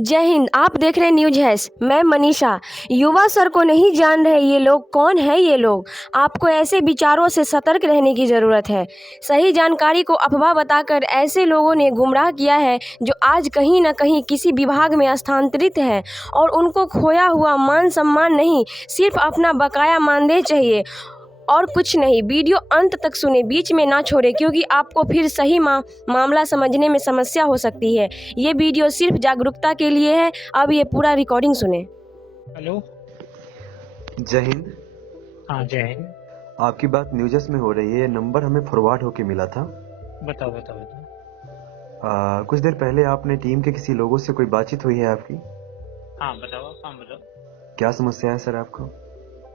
जय हिंद। आप देख रहे हैं न्यूज हैश। मैं मनीषा। युवा सर को नहीं जान रहे ये लोग कौन है। ये लोग आपको ऐसे विचारों से सतर्क रहने की ज़रूरत है। सही जानकारी को अफवाह बताकर ऐसे लोगों ने गुमराह किया है जो आज कहीं ना कहीं किसी विभाग में स्थानांतरित है और उनको खोया हुआ मान सम्मान नहीं, सिर्फ अपना बकाया मानदेय चाहिए और कुछ नहीं। वीडियो अंत तक सुने, बीच में ना छोड़े, क्योंकि आपको फिर सही मामला समझने में समस्या हो सकती है। ये वीडियो सिर्फ जागरूकता के लिए है। अब ये पूरा रिकॉर्डिंग सुने। हेलो। जय हिंद। हाँ जय हिंद। आपकी बात न्यूज़ में हो रही है। नंबर हमें फॉरवर्ड होके मिला था। बताओ बताओ बताओ। कुछ देर पहले आपने टीम के किसी लोगों से कोई बातचीत हुई है आपकी? हाँ बताओ, हाँ बताओ। क्या समस्या है सर आपको?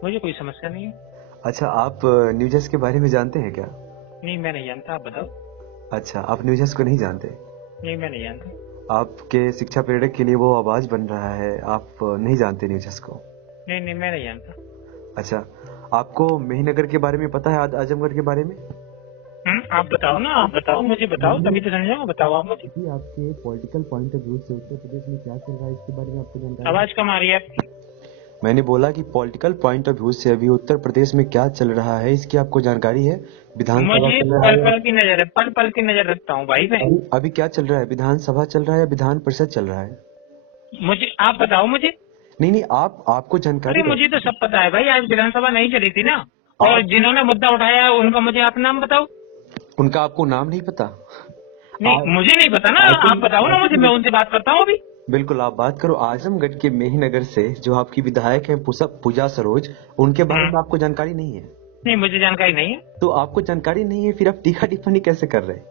मुझे कोई समस्या नहीं है। अच्छा, आप न्यूज़ के बारे में जानते हैं क्या? नहीं मैं नहीं जानता, आप बताओ। अच्छा, आप न्यूज़ को नहीं जानते? नहीं मैं नहीं जानता। आपके शिक्षा प्रेरक के लिए वो आवाज बन रहा है, आप नहीं जानते न्यूज़ को? नहीं नहीं मैं नहीं जानता। अच्छा, आपको मेहनगर के बारे में पता है? आजमगढ़ के बारे में? आप बताओ ना, आप बताओ, मुझे बताओ तभी तो समझाऊंगा। बताओ आप मुझे। आपके पॉलिटिकल पॉइंट ऑफ व्यू से उत्तर प्रदेश में क्या चल रहा है इसके बारे में आपको जानकारी? आवाज कम आ रही है आपकी। मैंने बोला कि पॉलिटिकल पॉइंट ऑफ व्यू से अभी उत्तर प्रदेश में क्या चल रहा है इसकी आपको जानकारी है? विधानसभा मुझे चल रहा पल है। पल की नजर है, पल पल की नजर रखता हूँ भाई मैं। अभी क्या चल रहा है? विधानसभा चल रहा है या विधान परिषद चल रहा है? मुझे आप बताओ मुझे। नहीं नहीं, आपको जानकारी अरे मुझे तो सब पता है भाई, आज विधानसभा नहीं चली थी ना। और जिन्होंने मुद्दा उठाया उनका मुझे आप नाम बताओ। उनका आपको नाम नहीं पता? नहीं मुझे नहीं पता ना, आप बताओ ना मुझे, मैं उनसे बात करता हूँ अभी। बिल्कुल, आप बात करो। आजमगढ़ के मेहनगर से जो आपकी विधायक है पूजा सरोज, उनके बारे में आपको जानकारी नहीं है? नहीं मुझे जानकारी नहीं है। तो आपको जानकारी नहीं है, फिर आप टीका टिप्पणी कैसे कर रहे हैं?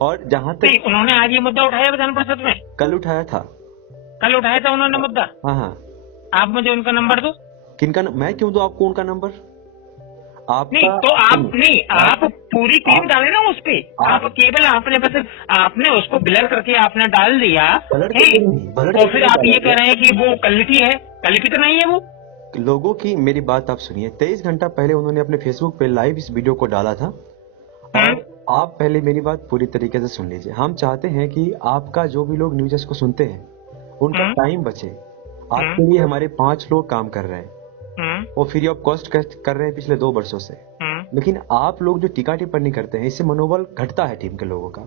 और जहाँ नहीं, तक उन्होंने आज ये मुद्दा उठाया विधान परिषद में? कल उठाया था। कल उठाया था उन्होंने मुद्दा? हाँ हाँ। आप मुझे उनका नंबर दो। किनका? मैं क्यों दूं आपको उनका नंबर? नहीं तो आप नहीं, आप पूरी टीम डाले ना उस पे। आप केवल आपने बस आपने उसको ब्लर करके आपने डाल दिया और फिर आप ये कह रहे हैं कि वो कलिटी है। कलिटी तो नहीं है वो। लोगों की मेरी बात आप सुनिए। 23 घंटा पहले उन्होंने अपने फेसबुक पे लाइव इस वीडियो को डाला था और आप पहले मेरी बात पूरी तरीके से सुन लीजिए। हम चाहते हैं कि आपका जो भी लोग न्यूज़ को सुनते हैं उनका टाइम बचे। आपके लिए हमारे 5 लोग काम कर रहे हैं और फ्री ऑफ कॉस्ट कर रहे हैं पिछले 2 वर्षों से। लेकिन आप लोग जो टीका टिप्पणी करते हैं इससे मनोबल घटता है टीम के लोगों का।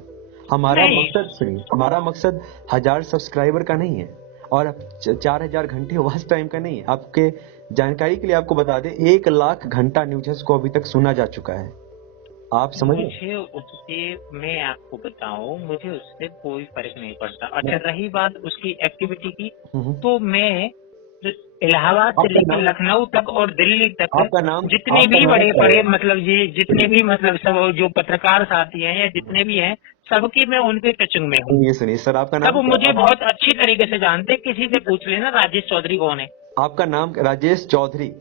हमारा मकसद सुनिए, हमारा मकसद 1000 सब्सक्राइबर का नहीं है और 4000 घंटे वॉच टाइम का नहीं है। आपके जानकारी के लिए आपको बता दें, 1 लाख घंटा न्यूज़ को अभी तक सुना जा चुका है। आप समझ? मुझे उससे, मैं आपको बताऊं, मुझे उससे कोई फर्क नहीं पड़ता। अच्छा रही बात उसकी एक्टिविटी की, तो मैं इलाहाबाद से लेकर लखनऊ तक और दिल्ली तक जितने भी बड़े बड़े मतलब ये जितने भी मतलब सब जो पत्रकार साथी हैं या जितने भी हैं, सबकी मैं उनके टचिंग में हूँ। ये सुनिए सर, आपका नाम? सब मुझे बहुत अच्छी तरीके से जानते, किसी से पूछ लेना राजेश चौधरी कौन है। आपका नाम राजेश चौधरी?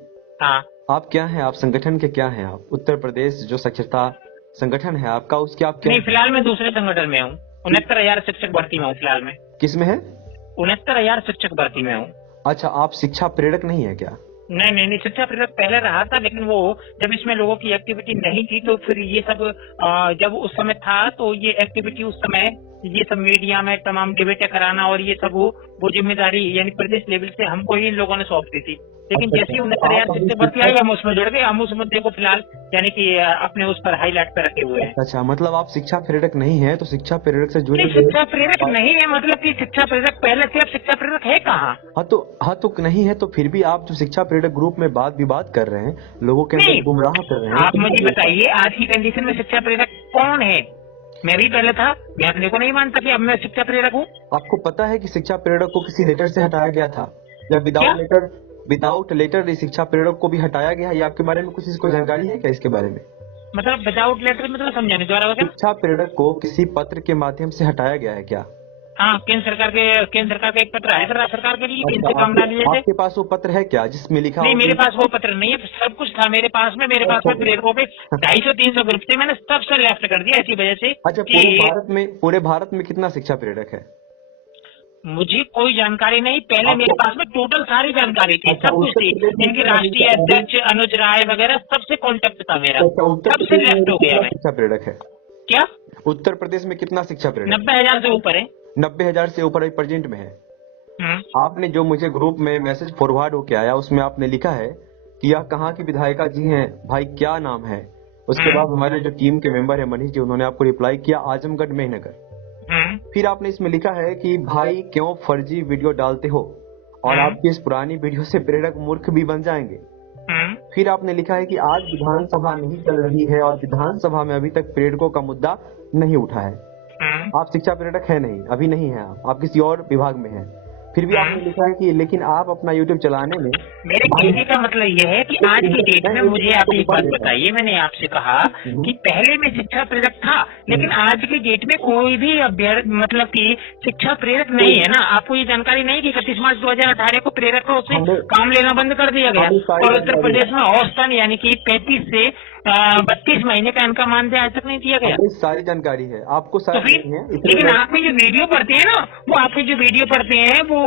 हाँ। आप क्या हैं? आप संगठन के क्या हैं? आप उत्तर प्रदेश जो साक्षरता संगठन है आपका, उसके आप क्या? नहीं फिलहाल मैं दूसरे संगठन में हूँ। 69,000 शिक्षक भर्ती में हूँ फिलहाल में। किस में है? 69,000 शिक्षक भर्ती में हूँ। अच्छा, आप शिक्षा प्रेरक नहीं है क्या? नहीं नहीं नहीं, शिक्षा प्रेरक पहले रहा था, लेकिन वो जब इसमें लोगों की एक्टिविटी नहीं थी तो फिर ये सब जब उस समय था तो ये एक्टिविटी उस समय ये सब मीडिया में तमाम डिबेटें कराना और ये सब वो जिम्मेदारी यानी प्रदेश लेवल से हमको ही इन लोगों ने सौंप दी थी। लेकिन जैसे ही 69,000 शिक्षक भर्ती आई हम उसमें जुड़ गए। हम उस मुद्दे को फिलहाल यानी कि अपने उस पर हाईलाइट पे रखे हुए हैं। अच्छा, मतलब आप शिक्षा प्रेरक नहीं है, तो शिक्षा प्रेरक से जुड़े? शिक्षा प्रेरक नहीं है मतलब कि शिक्षा प्रेरक पहले से, अब शिक्षा प्रेरक है कहाँ? हाँ तो नहीं है तो फिर भी आप जो शिक्षा प्रेरक ग्रुप में वाद विवाद कर रहे हैं, लोगों के अंदर गुमराह कर रहे हैं। आप मुझे बताइए आज की कंडीशन में शिक्षा प्रेरक कौन है? मैं भी पहले था, मैं अपने को नहीं मानता कि अब मैं शिक्षा प्रेरक हूँ। आपको पता है कि शिक्षा प्रेरक को किसी लेटर से हटाया गया था या विदाउट लेटर शिक्षा प्रेरक को भी हटाया गया है? आपके बारे में कुछ इसको जानकारी है क्या इसके बारे में? मतलब विदाउट लेटर मतलब समझाने द्वारा वगैरह? शिक्षा प्रेरक को किसी पत्र के माध्यम से हटाया गया है क्या? हाँ, केंद्र सरकार का एक पत्र है राज्य सरकार के लिए कि इनसे काम ना लिए थे। आपके पास वो पत्र है क्या जिसमें लिखा? नहीं मेरे पास वो पत्र नहीं है, सब कुछ था मेरे पास में। मेरे पास में प्रेरकों पे 250-300 ग्रुप थे, मैंने सबसे लेफ्ट कर दिया इसी वजह से। अच्छा, पूरे भारत में कितना शिक्षा प्रेरक है? मुझे कोई जानकारी नहीं। पहले मेरे पास में टोटल सारी जानकारी थी, सब कुछ थी। इनके राष्ट्रीय अध्यक्ष अनुज राय वगैरह सबसे कॉन्टेक्ट था मेरा, सबसे लेफ्ट हो गया मैं। शिक्षा प्रेरक है क्या? उत्तर प्रदेश में कितना शिक्षा प्रेरक? 90,000 से ऊपर है। 90,000 से ऊपर प्रेजेंट में है। आपने जो मुझे ग्रुप में मैसेज फॉरवर्ड होके आया उसमें आपने लिखा है कि यह कहाँ की विधायिका जी हैं, भाई क्या नाम है। उसके बाद हमारे जो टीम के मेंबर है मनीष जी, उन्होंने आपको रिप्लाई किया आजमगढ़ मेहनगर। फिर आपने इसमें लिखा है कि भाई क्यों फर्जी वीडियो डालते हो और आपकी इस पुरानी वीडियो से प्रेरक मूर्ख भी बन जाएंगे। फिर आपने लिखा है कि आज विधानसभा नहीं चल रही है और विधानसभा में अभी तक प्रेरकों का मुद्दा नहीं उठा है। आप शिक्षा प्रेरक है नहीं, अभी नहीं है, आप किसी और विभाग में हैं। फिर भी आपने लिखा है कि लेकिन आप अपना यूट्यूब चलाने में, मेरे कहने का मतलब यह है कि आज की डेट में मुझे आप एक बात बताइए, मैंने आपसे कहा कि पहले मैं शिक्षा प्रेरक था, लेकिन आज की डेट में कोई भी अभ्यर्थी मतलब कि शिक्षा प्रेरक नहीं है ना। आपको ये जानकारी नहीं कि 31 मार्च 2018 को प्रेरक को उससे काम लेना बंद कर दिया गया और उत्तर प्रदेश में औसतन यानी कि 35 से 32 महीने का इनका मानदेय आज तक नहीं दिया गया। सारी जानकारी है आपको, तो फिर लेकिन आपने जो वीडियो पढ़ते हैं ना, वो आपके जो वीडियो पढ़ते हैं वो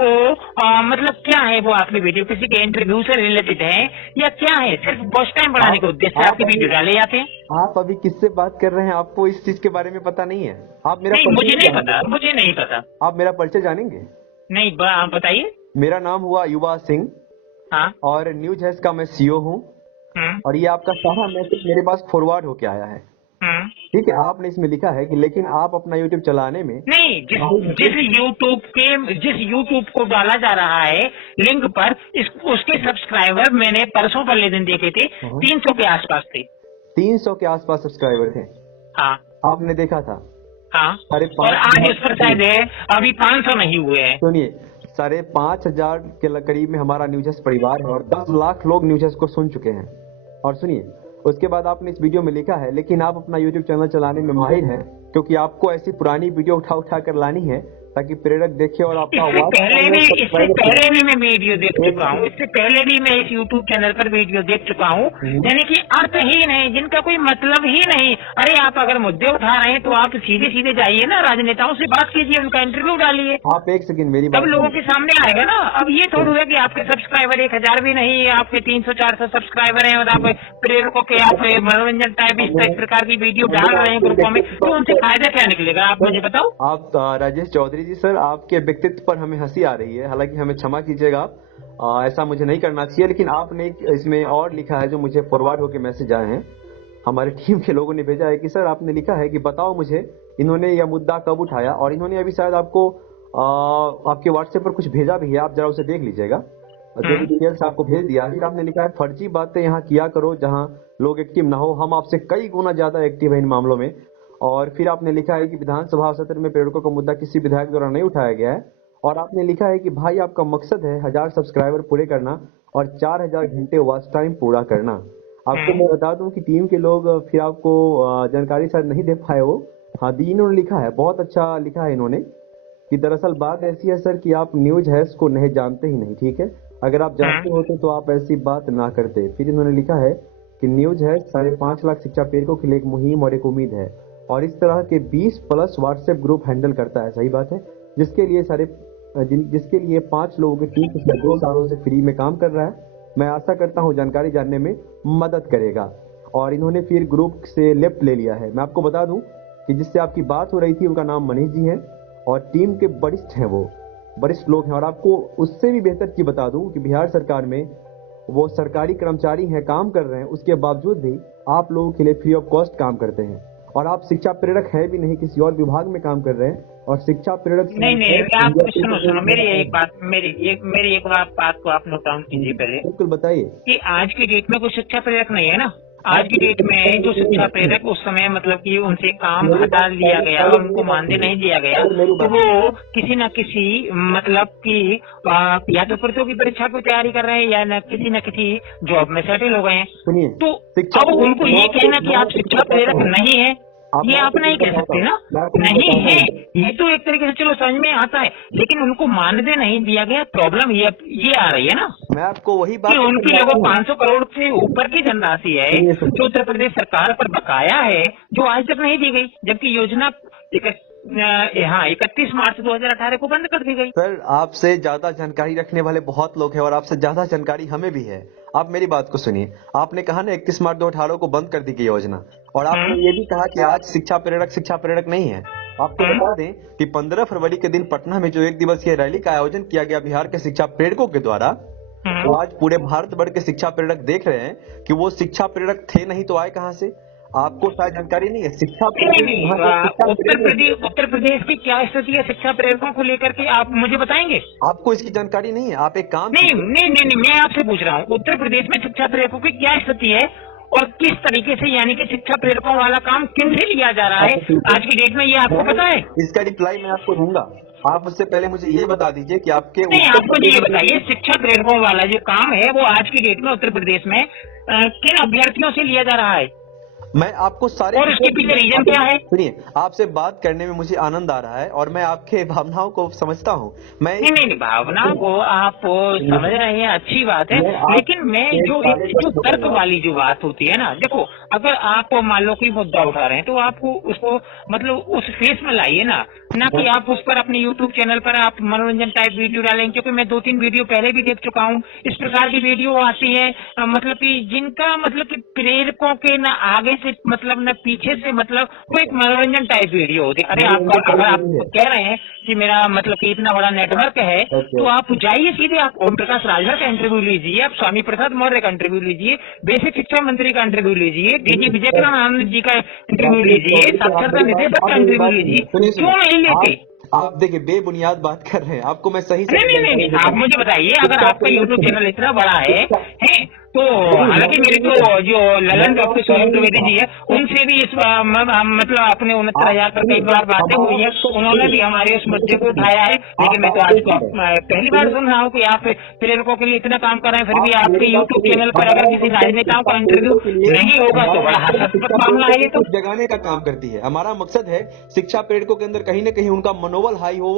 मतलब क्या है, वो आपकी वीडियो किसी के इंटरव्यू से रिलेटेड है या क्या है? सिर्फ वॉच टाइम बढ़ाने के उद्देश्य से आपके वीडियो डाले जाते हैं। आप अभी किससे बात कर रहे हैं? आपको इस चीज के बारे में पता नहीं है? आप मेरा नहीं, मुझे नहीं पता, मुझे नहीं पता। आप मेरा परिचय जानेंगे? नहीं, आप बताइए। मेरा नाम हुआ युवा सिंह। हाँ। और न्यूज हैश का मैं सीईओ हूँ। और ये आपका सारा मैसेज मेरे पास फॉरवर्ड होके आया है। ठीक है, आपने इसमें लिखा है कि लेकिन आप अपना यूट्यूब चलाने में नहीं, जिस यूट्यूब को डाला जा रहा है लिंक पर, उसके सब्सक्राइबर मैंने परसों पहले दिन देखे थे 300 के आसपास थे। 300 के आसपास सब्सक्राइबर थे? हाँ। आपने देखा था? हाँ। और आज उस पर शायद अभी 500 नहीं हुए हैं। सुनिए, 5,500 के करीब में हमारा न्यूज परिवार है और 10 लाख लोग न्यूज को सुन चुके हैं। और सुनिए, उसके बाद आपने इस वीडियो में लिखा है लेकिन आप अपना यूट्यूब चैनल चलाने में माहिर हैं क्योंकि आपको ऐसी पुरानी वीडियो उठा कर लानी है ताकि प्रेरक देखे और आपका इससे पहले भी मैं वीडियो देख चुका हूँ, इससे पहले भी मैं इस यूट्यूब चैनल पर वीडियो देख चुका हूँ। यानी कि अर्थहीन है, जिनका कोई मतलब ही नहीं। अरे आप अगर मुद्दे उठा रहे हैं तो आप सीधे सीधे जाइए ना, राजनेताओं से बात कीजिए, उनका इंटरव्यू डालिए। आप एक सेकंड मेरी तब लोगों के सामने आएगा ना। अब ये थोड़ा है कि आपके सब्सक्राइबर 1000 भी नहीं है, आपके 300-400 सब्सक्राइबर हैं और आप प्रेरकों के आप मनोरंजन टाइप इस प्रकार की वीडियो डाल रहे हैं ग्रुपों में, तो उनसे फायदा क्या निकलेगा? आप मुझे बताओ। आप राजेश चौधरी जी सर, आपके व्यक्तित्व पर हमें हंसी आ रही है, हालांकि हमें क्षमा कीजिएगा, ऐसा मुझे नहीं करना चाहिए। लेकिन आपने इसमें और लिखा है जो मुझे फॉरवर्ड होकर मैसेज आए हैं, हमारे टीम के लोगों ने भेजा है कि सर आपने लिखा है कि बताओ मुझे इन्होंने यह मुद्दा कब उठाया, और इन्होंने अभी शायद आपको आपके व्हाट्सएप पर कुछ भेजा भी है, आप जरा उसे देख लीजिएगा। जो भी डिटेल्स आपको भेज दिया। फिर आपने लिखा है फर्जी बातें यहाँ किया करो जहाँ लोग एक्टिव ना हो, हम आपसे कई गुना ज्यादा एक्टिव है इन मामलों में। और फिर आपने लिखा है कि विधानसभा सत्र में प्रेरकों का मुद्दा किसी विधायक द्वारा नहीं उठाया गया है। और आपने लिखा है कि भाई आपका मकसद है 1000 सब्सक्राइबर पूरे करना और 4000 घंटे वॉच टाइम पूरा करना। आपको मैं बता दूं कि टीम के लोग फिर आपको जानकारी शायद नहीं दे पाए हो। हाँ दी, इन्होंने लिखा है, बहुत अच्छा लिखा है इन्होंने कि दरअसल बात ऐसी है सर कि आप न्यूज हैश को नहीं जानते ही नहीं, ठीक है, अगर आप जानते होते तो आप ऐसी बात ना करते। फिर इन्होंने लिखा है कि न्यूज हैश 5.5 लाख शिक्षा प्रेरकों के लिए एक मुहिम और एक उम्मीद है और इस तरह के 20+ व्हाट्सएप ग्रुप हैंडल करता है। सही बात है, जिसके लिए 5 लोगों की टीम पिछले 2 सालों से फ्री में काम कर रहा है। मैं आशा करता हूं जानकारी जानने में मदद करेगा। और इन्होंने फिर ग्रुप से लेफ्ट ले लिया है। मैं आपको बता दूं कि जिससे आपकी बात हो रही थी उनका नाम मनीष जी है और टीम के वरिष्ठ हैं, वो वरिष्ठ लोग हैं। और आपको उससे भी बेहतर चीज बता दूं कि बिहार सरकार में वो सरकारी कर्मचारी हैं, काम कर रहे हैं, उसके बावजूद भी आप लोगों के लिए फ्री ऑफ कॉस्ट काम करते हैं। और आप शिक्षा प्रेरक है भी नहीं, किसी और विभाग में काम कर रहे हैं और शिक्षा प्रेरक नहीं आप सुनो मेरी एक बात को आप नोट डाउन कीजिए पहले। बिल्कुल बताइए कि आज की डेट में कोई शिक्षा प्रेरक नहीं है ना। आज की डेट में जो शिक्षा प्रेरक उस समय मतलब कि उनसे काम हटा लिया गया और उनको मानदेय नहीं दिया गया, तो वो किसी न किसी मतलब कि या तो प्रतियोगी परीक्षा की तैयारी कर रहे हैं या किसी न जॉब में सेटल हो गए हैं। सुनिए, तो अब उनको ये कहना कि आप शिक्षा प्रेरक नहीं है, ये आप नहीं कह सकते ना। नहीं है, ये तो एक तरीके से चलो समझ में आता है, लेकिन उनको मानदेय नहीं दिया गया। प्रॉब्लम ये आ रही है ना। मैं आपको वही बात, उनकी लगभग 500 करोड़ से ऊपर की धनराशि है जो उत्तर प्रदेश सरकार पर बकाया है, जो आज तक नहीं दी गई, जबकि योजना 31 मार्च 2018 को बंद कर दी गई। सर आपसे ज्यादा जानकारी रखने वाले बहुत लोग हैं और आपसे ज्यादा जानकारी हमें भी है। आप मेरी बात को सुनिए। आपने कहा ना 31 मार्च 2018 को बंद कर दी गई योजना, और आपने ये भी कहा कि आज शिक्षा प्रेरक नहीं है। आपको बता दें कि 15 फरवरी के दिन पटना में जो 1 दिवसीय रैली का आयोजन किया गया बिहार के शिक्षा प्रेरकों के द्वारा, तो आज पूरे भारत भर के शिक्षा प्रेरक देख रहे हैं कि वो शिक्षा प्रेरक थे नहीं तो आए कहाँ से। आपको शायद जानकारी नहीं है शिक्षा उत्तर प्रदेश की क्या स्थिति है शिक्षा प्रेरकों को लेकर के, आप मुझे बताएंगे? आपको इसकी जानकारी नहीं है। आप एक काम नहीं, मैं आपसे पूछ रहा हूँ उत्तर प्रदेश में शिक्षा प्रेरकों की क्या स्थिति है और किस तरीके से, यानी कि शिक्षा प्रेरकों वाला काम किनसे लिया जा रहा है आज की डेट में, ये आपको पता है? इसका रिप्लाई मैं आपको दूंगा। आप उससे पहले मुझे ये बता दीजिए कि आपके नहीं, आपको ये बताइए शिक्षा प्रेरकों वाला जो काम है वो आज की डेट में उत्तर प्रदेश में किन अभ्यर्थियों से लिया जा रहा है? मैं आपको सारे, और उसके पीछे रीजन क्या है? सुनिए, आपसे बात करने में मुझे आनंद आ रहा है और मैं आपके भावनाओं को समझता हूँ। मैं नहीं, भावनाओं को आप समझ रहे हैं, अच्छी बात है, लेकिन मैं जो तर्क वाली जो बात होती है ना, देखो अगर आप मान लो कोई मुद्दा उठा रहे हैं तो आपको उसको मतलब उस फेस में लाइए ना कि आप उस पर अपने YouTube चैनल पर आप मनोरंजन टाइप वीडियो डालेंगे, क्योंकि मैं 2-3 वीडियो पहले भी देख चुका हूँ। इस प्रकार की वीडियो आती है मतलब कि जिनका मतलब कि प्रेरकों के ना आगे से मतलब न पीछे से, मतलब वो एक मनोरंजन टाइप वीडियो होती है। अरे अगर आप कह रहे हैं कि मेरा मतलब कि इतना बड़ा नेटवर्क है तो आप जाइए सीधे, आप ओम प्रकाश राजभर का इंटरव्यू लीजिए, आप स्वामी प्रसाद मौर्य का इंटरव्यू लीजिए, बेसिक शिक्षा मंत्री का इंटरव्यू लीजिए, डीजी विजयकानंद जी का इंटरव्यू लीजिए, साक्षरता निदेशक का इंटरव्यू लीजिए, क्यों नहीं लेते? आप देखिए बेबुनियाद बात कर रहे हैं। आपको मैं सही नहीं, आप मुझे बताइए अगर आपका यूट्यूब चैनल इतना बड़ा है तो हालांकि मेरी तो जो ललन डॉक्टर सुनील त्रिवेदी जी है उनसे भी इस मतलब अपने 69,000 पर कई बार बातें हुई है, उन्होंने भी हमारे उस मुद्दे को उठाया है, लेकिन मैं तो आज पहली बार सुन रहा हूँ कि आप प्रेरकों के लिए इतना काम कर रहे हैं, फिर भी आपके यूट्यूब चैनल पर अगर किसी राजनेताओं का इंटरव्यू नहीं होगा तो बड़ा हास्यास्पद मामला है ये तो। जगाने का काम करती है। हमारा मकसद है शिक्षा प्रेरकों के अंदर कहीं न कहीं उनका मनोबल हाई हो,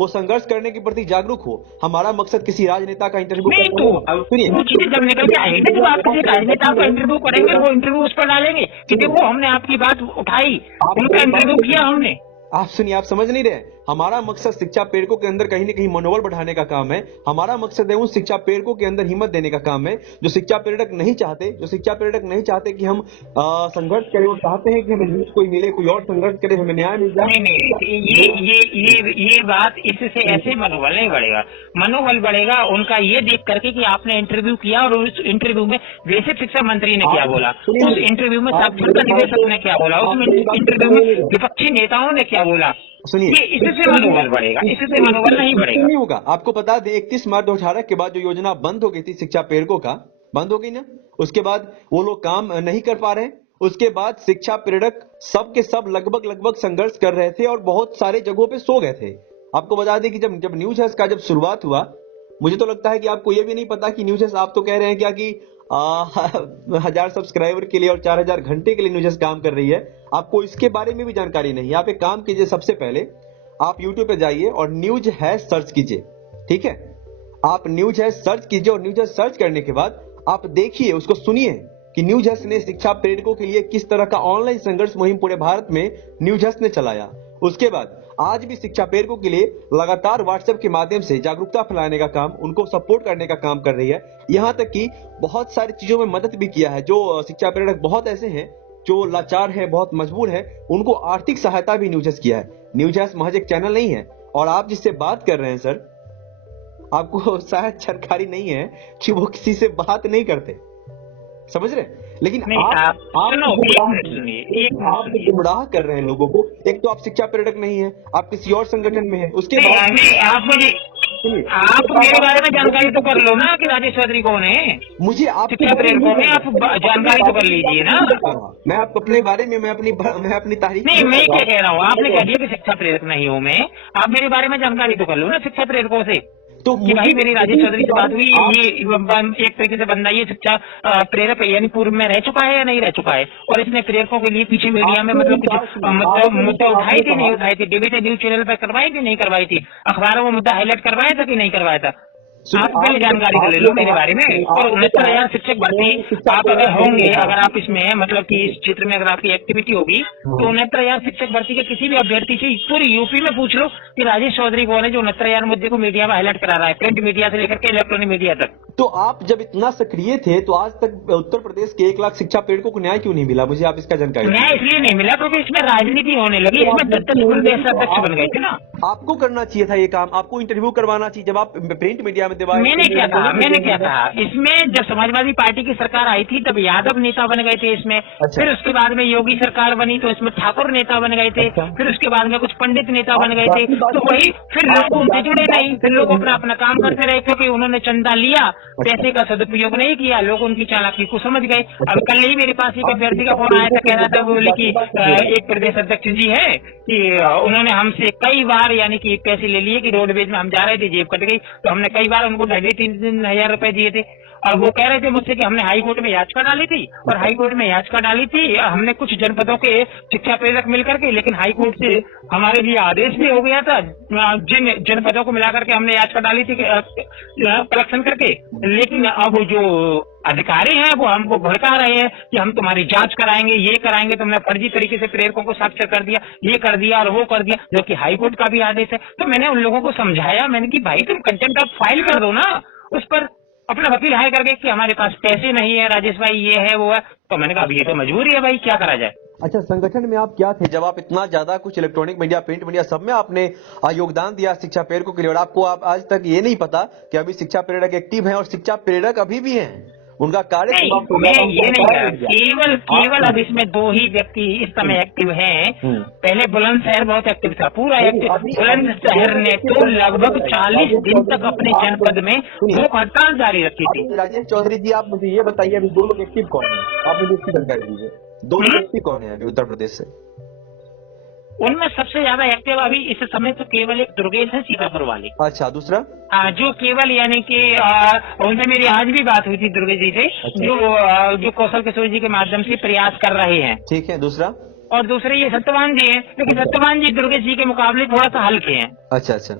वो संघर्ष करने के प्रति जागरूक हो। हमारा मकसद किसी राजनेता का इंटरव्यू सुनिए जब आप किसी राजनेता का इंटरव्यू करेंगे वो इंटरव्यू उस पर डालेंगे कि देखो हमने आपकी बात उठाई, उनका इंटरव्यू किया हमने। आप सुनिए, आप समझ नहीं रहे। हमारा मकसद शिक्षा प्रेरकों के अंदर कहीं न कहीं मनोबल बढ़ाने का काम है। हमारा मकसद है उन शिक्षा प्रेरकों के अंदर हिम्मत देने का काम है जो शिक्षा प्रेरक नहीं चाहते कि हम संघर्ष करें, वो चाहते हैं कि हमें कोई मिले, कोई और संघर्ष करे, हमें न्याय मिल जाए। नहीं, ये बात इससे ऐसे मनोबल नहीं बढ़ेगा। मनोबल बढ़ेगा उनका ये देख करके कि आपने इंटरव्यू किया और उस इंटरव्यू में बेसिक शिक्षा मंत्री ने क्या बोला, उस इंटरव्यू में साक्षरता निदेशक ने क्या बोला, उस इंटरव्यू में विपक्षी नेताओं ने क्या बोला। सुनिए, इससे मनोबल बढ़ेगा, इससे मनोबल नहीं बढ़ेगा। नहीं होगा। आपको बता दें 31 मार्च 2018 के बाद जो योजना बंद हो गई थी शिक्षा प्रेरकों का, बंद हो गई ना, उसके बाद वो लोग काम नहीं कर पा रहे। उसके बाद शिक्षा प्रेरक सब के सब लगभग संघर्ष कर रहे थे और बहुत सारे जगहों पे सो गए थे। आपको बता दें कि जब न्यूज हेल्थ का जब शुरुआत हुआ, मुझे तो लगता है कि आपको ये भी नहीं पता कि न्यूज हेल्थ, आप तो कह रहे हैं क्या कि 1000 सब्सक्राइबर के लिए और 4000 घंटे के लिए न्यूज हेल्थ काम कर रही है। आपको इसके बारे में भी जानकारी नहीं है। आप एक काम कीजिए, सबसे पहले आप यूट्यूब पे जाइए और न्यूज है सर्च कीजिए, ठीक है? आप न्यूज है सर्च कीजिए और न्यूज है सर्च करने के बाद आप देखिए, उसको सुनिए कि न्यूज हस ने शिक्षा प्रेरकों के लिए किस तरह का ऑनलाइन संघर्ष मुहिम पूरे भारत में न्यूज हस ने चलाया। उसके बाद आज भी शिक्षा प्रेरकों के लिए लगातार व्हाट्सएप के माध्यम से जागरूकता फैलाने का काम, उनको सपोर्ट करने का काम कर रही है। यहाँ तक कि बहुत सारी चीजों में मदद भी किया है। जो शिक्षा प्रेरक बहुत ऐसे हैं जो लाचार है, बहुत मजबूर है, उनको आर्थिक सहायता भी न्यूज हस किया है। न्यूज हस महज एक चैनल नहीं है। और आप जिससे बात कर रहे हैं सर, आपको शायद जानकारी नहीं है कि वो किसी से बात नहीं करते, समझ रहे? लेकिन आप गुमराह कर रहे हैं लोगों को। एक तो आप शिक्षा प्रेरक नहीं है, आप किसी और संगठन में है। उसके बाद आप मेरे बारे में जानकारी तो कर लो ना कि राजेश चौधरी कौन है। मुझे आप शिक्षा प्रेरकों में आप जानकारी तो कर लीजिए ना। मैं आपको अपने बारे में मैं अपनी तारीफ नहीं, मैं क्या कह रहा हूँ, आपने कह दिया कि शिक्षा प्रेरक नहीं हूँ मैं, आप मेरे बारे में जानकारी तो कर लो ना शिक्षा प्रेरकों से। तो कि भाई मेरी राजेश चौधरी से बात हुई, ये एक तरीके से बंदा ये शिक्षा प्रेरक है, यानी पूर्व में रह चुका है या नहीं रह चुका है, और इसने प्रेरकों के लिए पीछे मीडिया में मतलब कुछ मुद्दे उठाए थे नहीं उठाए थे, डिबेट न्यूज चैनल पर करवाई थी नहीं करवाई थी, अखबारों में मुद्दा हाईलाइट करवाया था कि नहीं करवाया था। आप पहले जानकारी तो ले लो मेरे बारे में। और 69,000 शिक्षक भर्ती आप अगर होंगे, अगर आप इसमें मतलब कि इस क्षेत्र में अगर आपकी एक्टिविटी होगी तो 69,000 शिक्षक भर्ती के किसी भी अभ्यर्थी से पूरी यूपी में पूछ लो कि राजेश चौधरी कौन है जो 69,000 मुद्दे को मीडिया में हाईलाइट करा रहा है, प्रिंट मीडिया से लेकर के इलेक्ट्रॉनिक मीडिया तक। तो आप जब इतना सक्रिय थे तो आज तक उत्तर प्रदेश के 1 लाख शिक्षा प्रेरकों को न्याय क्यों नहीं मिला? मुझे आप इसका जानकारी दीजिए। न्याय इसलिए नहीं मिला क्योंकि इसमें राजनीति होने लगी, इसमें दत्तक प्रदेश अध्यक्ष बन गए थे ना। आपको करना चाहिए था ये काम, आपको इंटरव्यू करवाना चाहिए जब आप प्रिंट मीडिया में दबा। मैंने क्या कहा इसमें जब समाजवादी पार्टी की सरकार आई थी तब यादव नेता बन गए थे इसमें। अच्छा। फिर उसके बाद में योगी सरकार बनी तो इसमें ठाकुर नेता बन गए थे। अच्छा। फिर उसके बाद में कुछ पंडित नेता बन गए थे। तो वही फिर लोग उनसे जुड़े नहीं, फिर लोग अपना काम करते रहे क्योंकि उन्होंने चंदा लिया, पैसे का सदुपयोग नहीं किया, लोग उनकी चालाकी को समझ गए। अब कल ही मेरे पास एक अभ्यर्थी का फोन आया था, कह रहा था बोले कि एक प्रदेश अध्यक्ष जी है कि उन्होंने हमसे कई बार यानी कि पैसे ले लिए कि रोडवेज में हम जा रहे थे, जेब कट गई, तो हमने कई बार उनको 2,500-3,000 रुपए दिए थे। और वो कह रहे थे मुझसे कि हमने हाई कोर्ट में याचिका डाली थी और हाई कोर्ट में याचिका डाली थी हमने कुछ जनपदों के शिक्षा प्रेरक मिलकर के, लेकिन हाई कोर्ट से हमारे लिए आदेश भी हो गया था जिन जनपदों को मिलाकर के हमने याचिका डाली थी कलेक्शन करके। लेकिन अब जो अधिकारी हैं वो हमको भड़का रहे हैं कि हम तुम्हारी जांच कराएंगे, ये कराएंगे, तुमने फर्जी तरीके से प्रेरकों को साक्षर कर दिया, ये कर दिया और वो कर दिया, जो कि हाई कोर्ट का भी आदेश है। तो मैंने उन लोगों को समझाया, मैंने कि भाई तुम कंटेम्प्ट ऑफ फाइल कर दो ना, उस पर अपना वकील हायर करके कि हमारे पास पैसे नहीं है राजेश भाई, ये है वो है। तो मैंने कहा ये तो मजबूरी है भाई, क्या करा जाए। अच्छा, संगठन में आप क्या थे जब आप इतना ज्यादा कुछ इलेक्ट्रॉनिक मीडिया, प्रिंट मीडिया सब में आपने योगदान दिया शिक्षा प्रेरकों के लिए, और आपको आप आज तक ये नहीं पता कि अभी शिक्षा प्रेरक एक्टिव हैं और शिक्षा प्रेरक अभी भी हैं, उनका कार्य नहीं, ये नहीं कहा। केवल अब इसमें 2 ही व्यक्ति इस समय एक्टिव हैं। पहले बुलंदशहर बहुत एक्टिव था, पूरा एक्टिव। बुलंदशहर ने तो लगभग 40 दिन तक अपने जनपद में भूख हड़ताल जारी रखी थी। राजेश चौधरी जी, आप मुझे ये बताइए अभी 2 लोग एक्टिव कौन है? आप मुझे इसकी जानकारी दीजिए, 2 लोग एक्टिव कौन है अभी उत्तर प्रदेश से? उनमें सबसे ज्यादा एक्टिव अभी इस समय तो केवल एक दुर्गेश है सीतापुर वाले। अच्छा, दूसरा? जो केवल यानी कि उनसे मेरी आज भी बात हुई थी दुर्गेश जी से। अच्छा। जो कौशल किशोर जी के माध्यम से प्रयास कर रहे हैं। ठीक है, दूसरा? और दूसरे ये सत्यवान जी हैं, लेकिन सत्यवान जी दुर्गेश जी के मुकाबले थोड़ा सा हल्के हैं। अच्छा अच्छा।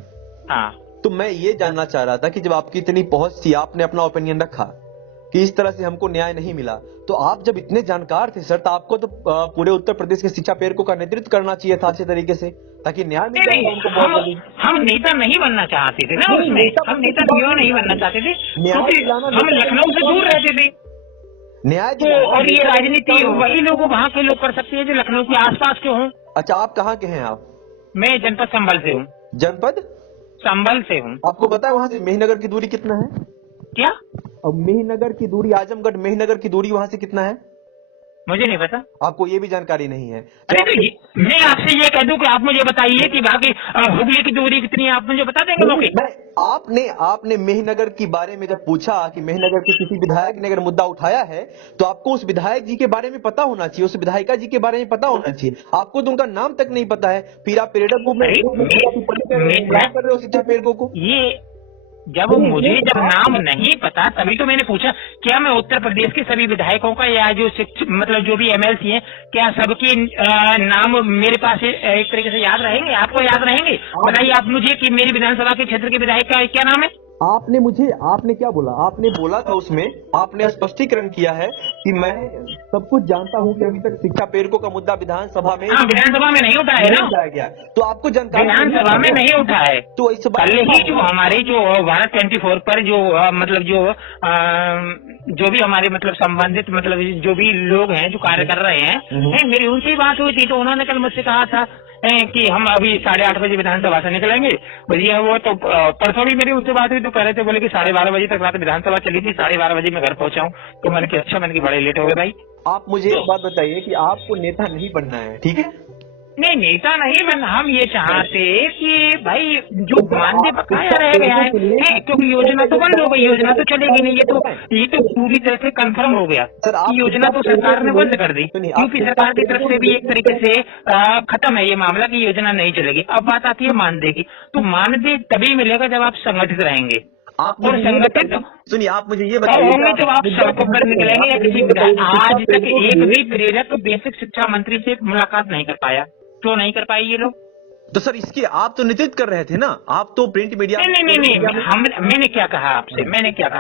हाँ, तो मैं ये जानना चाह रहा था कि जब आपकी इतनी पहुंच थी, आपने अपना ओपिनियन रखा कि इस तरह से हमको न्याय नहीं मिला, तो आप जब इतने जानकार थे सर, तो आपको तो पूरे उत्तर प्रदेश के शिक्षा प्रेरकों का नेतृत्व करना चाहिए था अच्छे तरीके से, ताकि न्याय मिल जाए उनको। हम नेता नहीं बनना चाहते थे ना उसमें, हम नेता क्यों नहीं बनना चाहते थे क्योंकि हम लखनऊ से दूर रहते थे। न्याय तो और ये राजनीति वही लोग वहाँ के लोग कर सकते हैं जो लखनऊ के आसपास के हों। अच्छा, आप कहाँ के हैं? आप? मैं जनपद संभल से हूँ। जनपद संभल से हूँ। आपको पता है वहाँ से मेहनगर की दूरी कितना है? क्या? अब मेहनगर की दूरी, आजमगढ़ मेहनगर की दूरी वहाँ से कितना है? मुझे नहीं पता। आपको ये भी जानकारी नहीं है? अरे तो मैं आपसे ये कह दूं कि आप मुझे बताइए कि बाकी हुगली की दूरी कितनी है, आप मुझे बता देंगे लोग? आपने मेहनगर के बारे में जब पूछा कि मेहनगर के किसी विधायक ने अगर मुद्दा उठाया है, तो आपको उस विधायक जी के बारे में पता होना चाहिए, उस विधायिका जी के बारे में पता होना चाहिए। आपको तो उनका नाम तक नहीं पता है, फिर आप प्रेरक को कर रहे हो शिक्षा प्रेरकों को। ये जब मुझे जब नाम नहीं पता तभी तो मैंने पूछा, क्या मैं उत्तर प्रदेश के सभी विधायकों का या जो मतलब जो भी एमएलसी हैं, क्या सबके नाम मेरे पास एक तरीके से याद रहेंगे? आपको याद रहेंगे? बताइए आप मुझे कि मेरी विधानसभा के क्षेत्र के विधायक का क्या नाम है? आपने क्या बोला? आपने बोला था उसमें, आपने स्पष्टीकरण किया है कि मैं सब कुछ जानता हूं कि अभी तक शिक्षा प्रेरकों का मुद्दा विधानसभा में नहीं उठा है ना, उठाया गया, तो आपको जानकारी विधानसभा में नहीं उठा है। तो इस बार कल ही जो हमारे जो भारत 24 पर जो मतलब जो भी हमारे मतलब संबंधित मतलब जो भी लोग हैं जो कार्य कर रहे हैं, मेरी उनसे बात हुई थी, तो उन्होंने कल मुझसे कहा था कि हम अभी 8:30 बजे विधानसभा से निकलेंगे। भैया वो तो परसों भी मेरी उनसे बात हुई तो कह रहे थे, बोले कि 12:30 बजे तक रात विधानसभा चली थी, 12:30 बजे मैं घर पहुंचा हूँ। तो मैंने कहा अच्छा, मैंने बड़े लेट हो गए भाई। आप मुझे एक बात बताइए कि आपको नेता नहीं बनना है, ठीक है? नहीं, नेता नहीं बनना, हम ये चाहते कि भाई जो मानदेय बकाया रह गया है, क्योंकि योजना तो बंद हो गई, योजना तो चलेगी नहीं, ये तो पूरी तरह से कंफर्म हो गया। योजना तो सरकार ने बंद कर दी, क्योंकि सरकार की तरफ से भी एक तरीके से खत्म है ये मामला कि योजना नहीं चलेगी। अब बात आती है मानदेय की, तो मानदेय तभी मिलेगा जब आप संगठित रहेंगे। और संगठित सुनिए, आप मुझे ये बताइए, जब आप सड़कों पर निकलेंगे या किसी आज तक एक भी प्रेरक बेसिक शिक्षा मंत्री से मुलाकात नहीं कर पाया। क्यों नहीं कर पाए ये लोग? तो सर इसकी आप तो नेतृत्व कर रहे थे ना, आप तो प्रिंट मीडिया नहीं, मैंने क्या कहा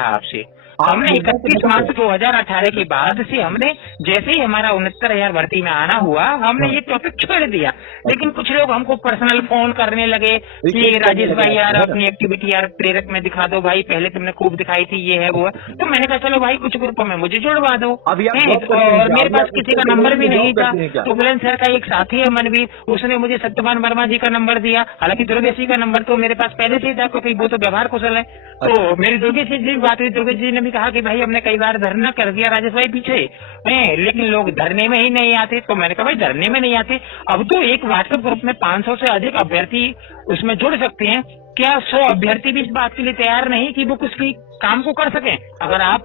आपसे हमने 31 मार्च 2018 के बाद से हमने जैसे ही हमारा 69,000 भर्ती में आना हुआ, हमने ये टॉपिक छोड़ दिया। लेकिन कुछ लोग हमको पर्सनल फोन करने लगे कि राजेश भाई यार अपनी एक्टिविटी यार प्रेरक में दिखा दो भाई, पहले तुमने खूब दिखाई थी, ये है वो है। तो मैंने कहा चलो भाई कुछ ग्रुपों में मुझे जुड़वा दो। और मेरे पास किसी का नंबर भी नहीं था, तो बुलंद सर का एक साथी है मनवीर, उसने मुझे सत्यवान वर्मा जी का नंबर दिया। हालांकि दुर्गेश जी का नंबर तो मेरे पास पहले से ही था, क्योंकि वो तो व्यवहार कुशल है। तो मेरी दुर्गेश जी से बात हुई, दुर्गेश जी ने भी कहा कि भाई हमने कई बार धरना कर दिया राजेश भाई पीछे, लेकिन लोग धरने में ही नहीं आते। तो मैंने कहा भाई धरने में नहीं आते, अब तो एक व्हाट्सएप ग्रुप में 500 से अधिक अभ्यर्थी उसमें जुड़ सकते हैं, क्या 100 अभ्यर्थी भी इस बात के लिए तैयार नहीं कि वो कुछ काम को कर सकें? अगर आप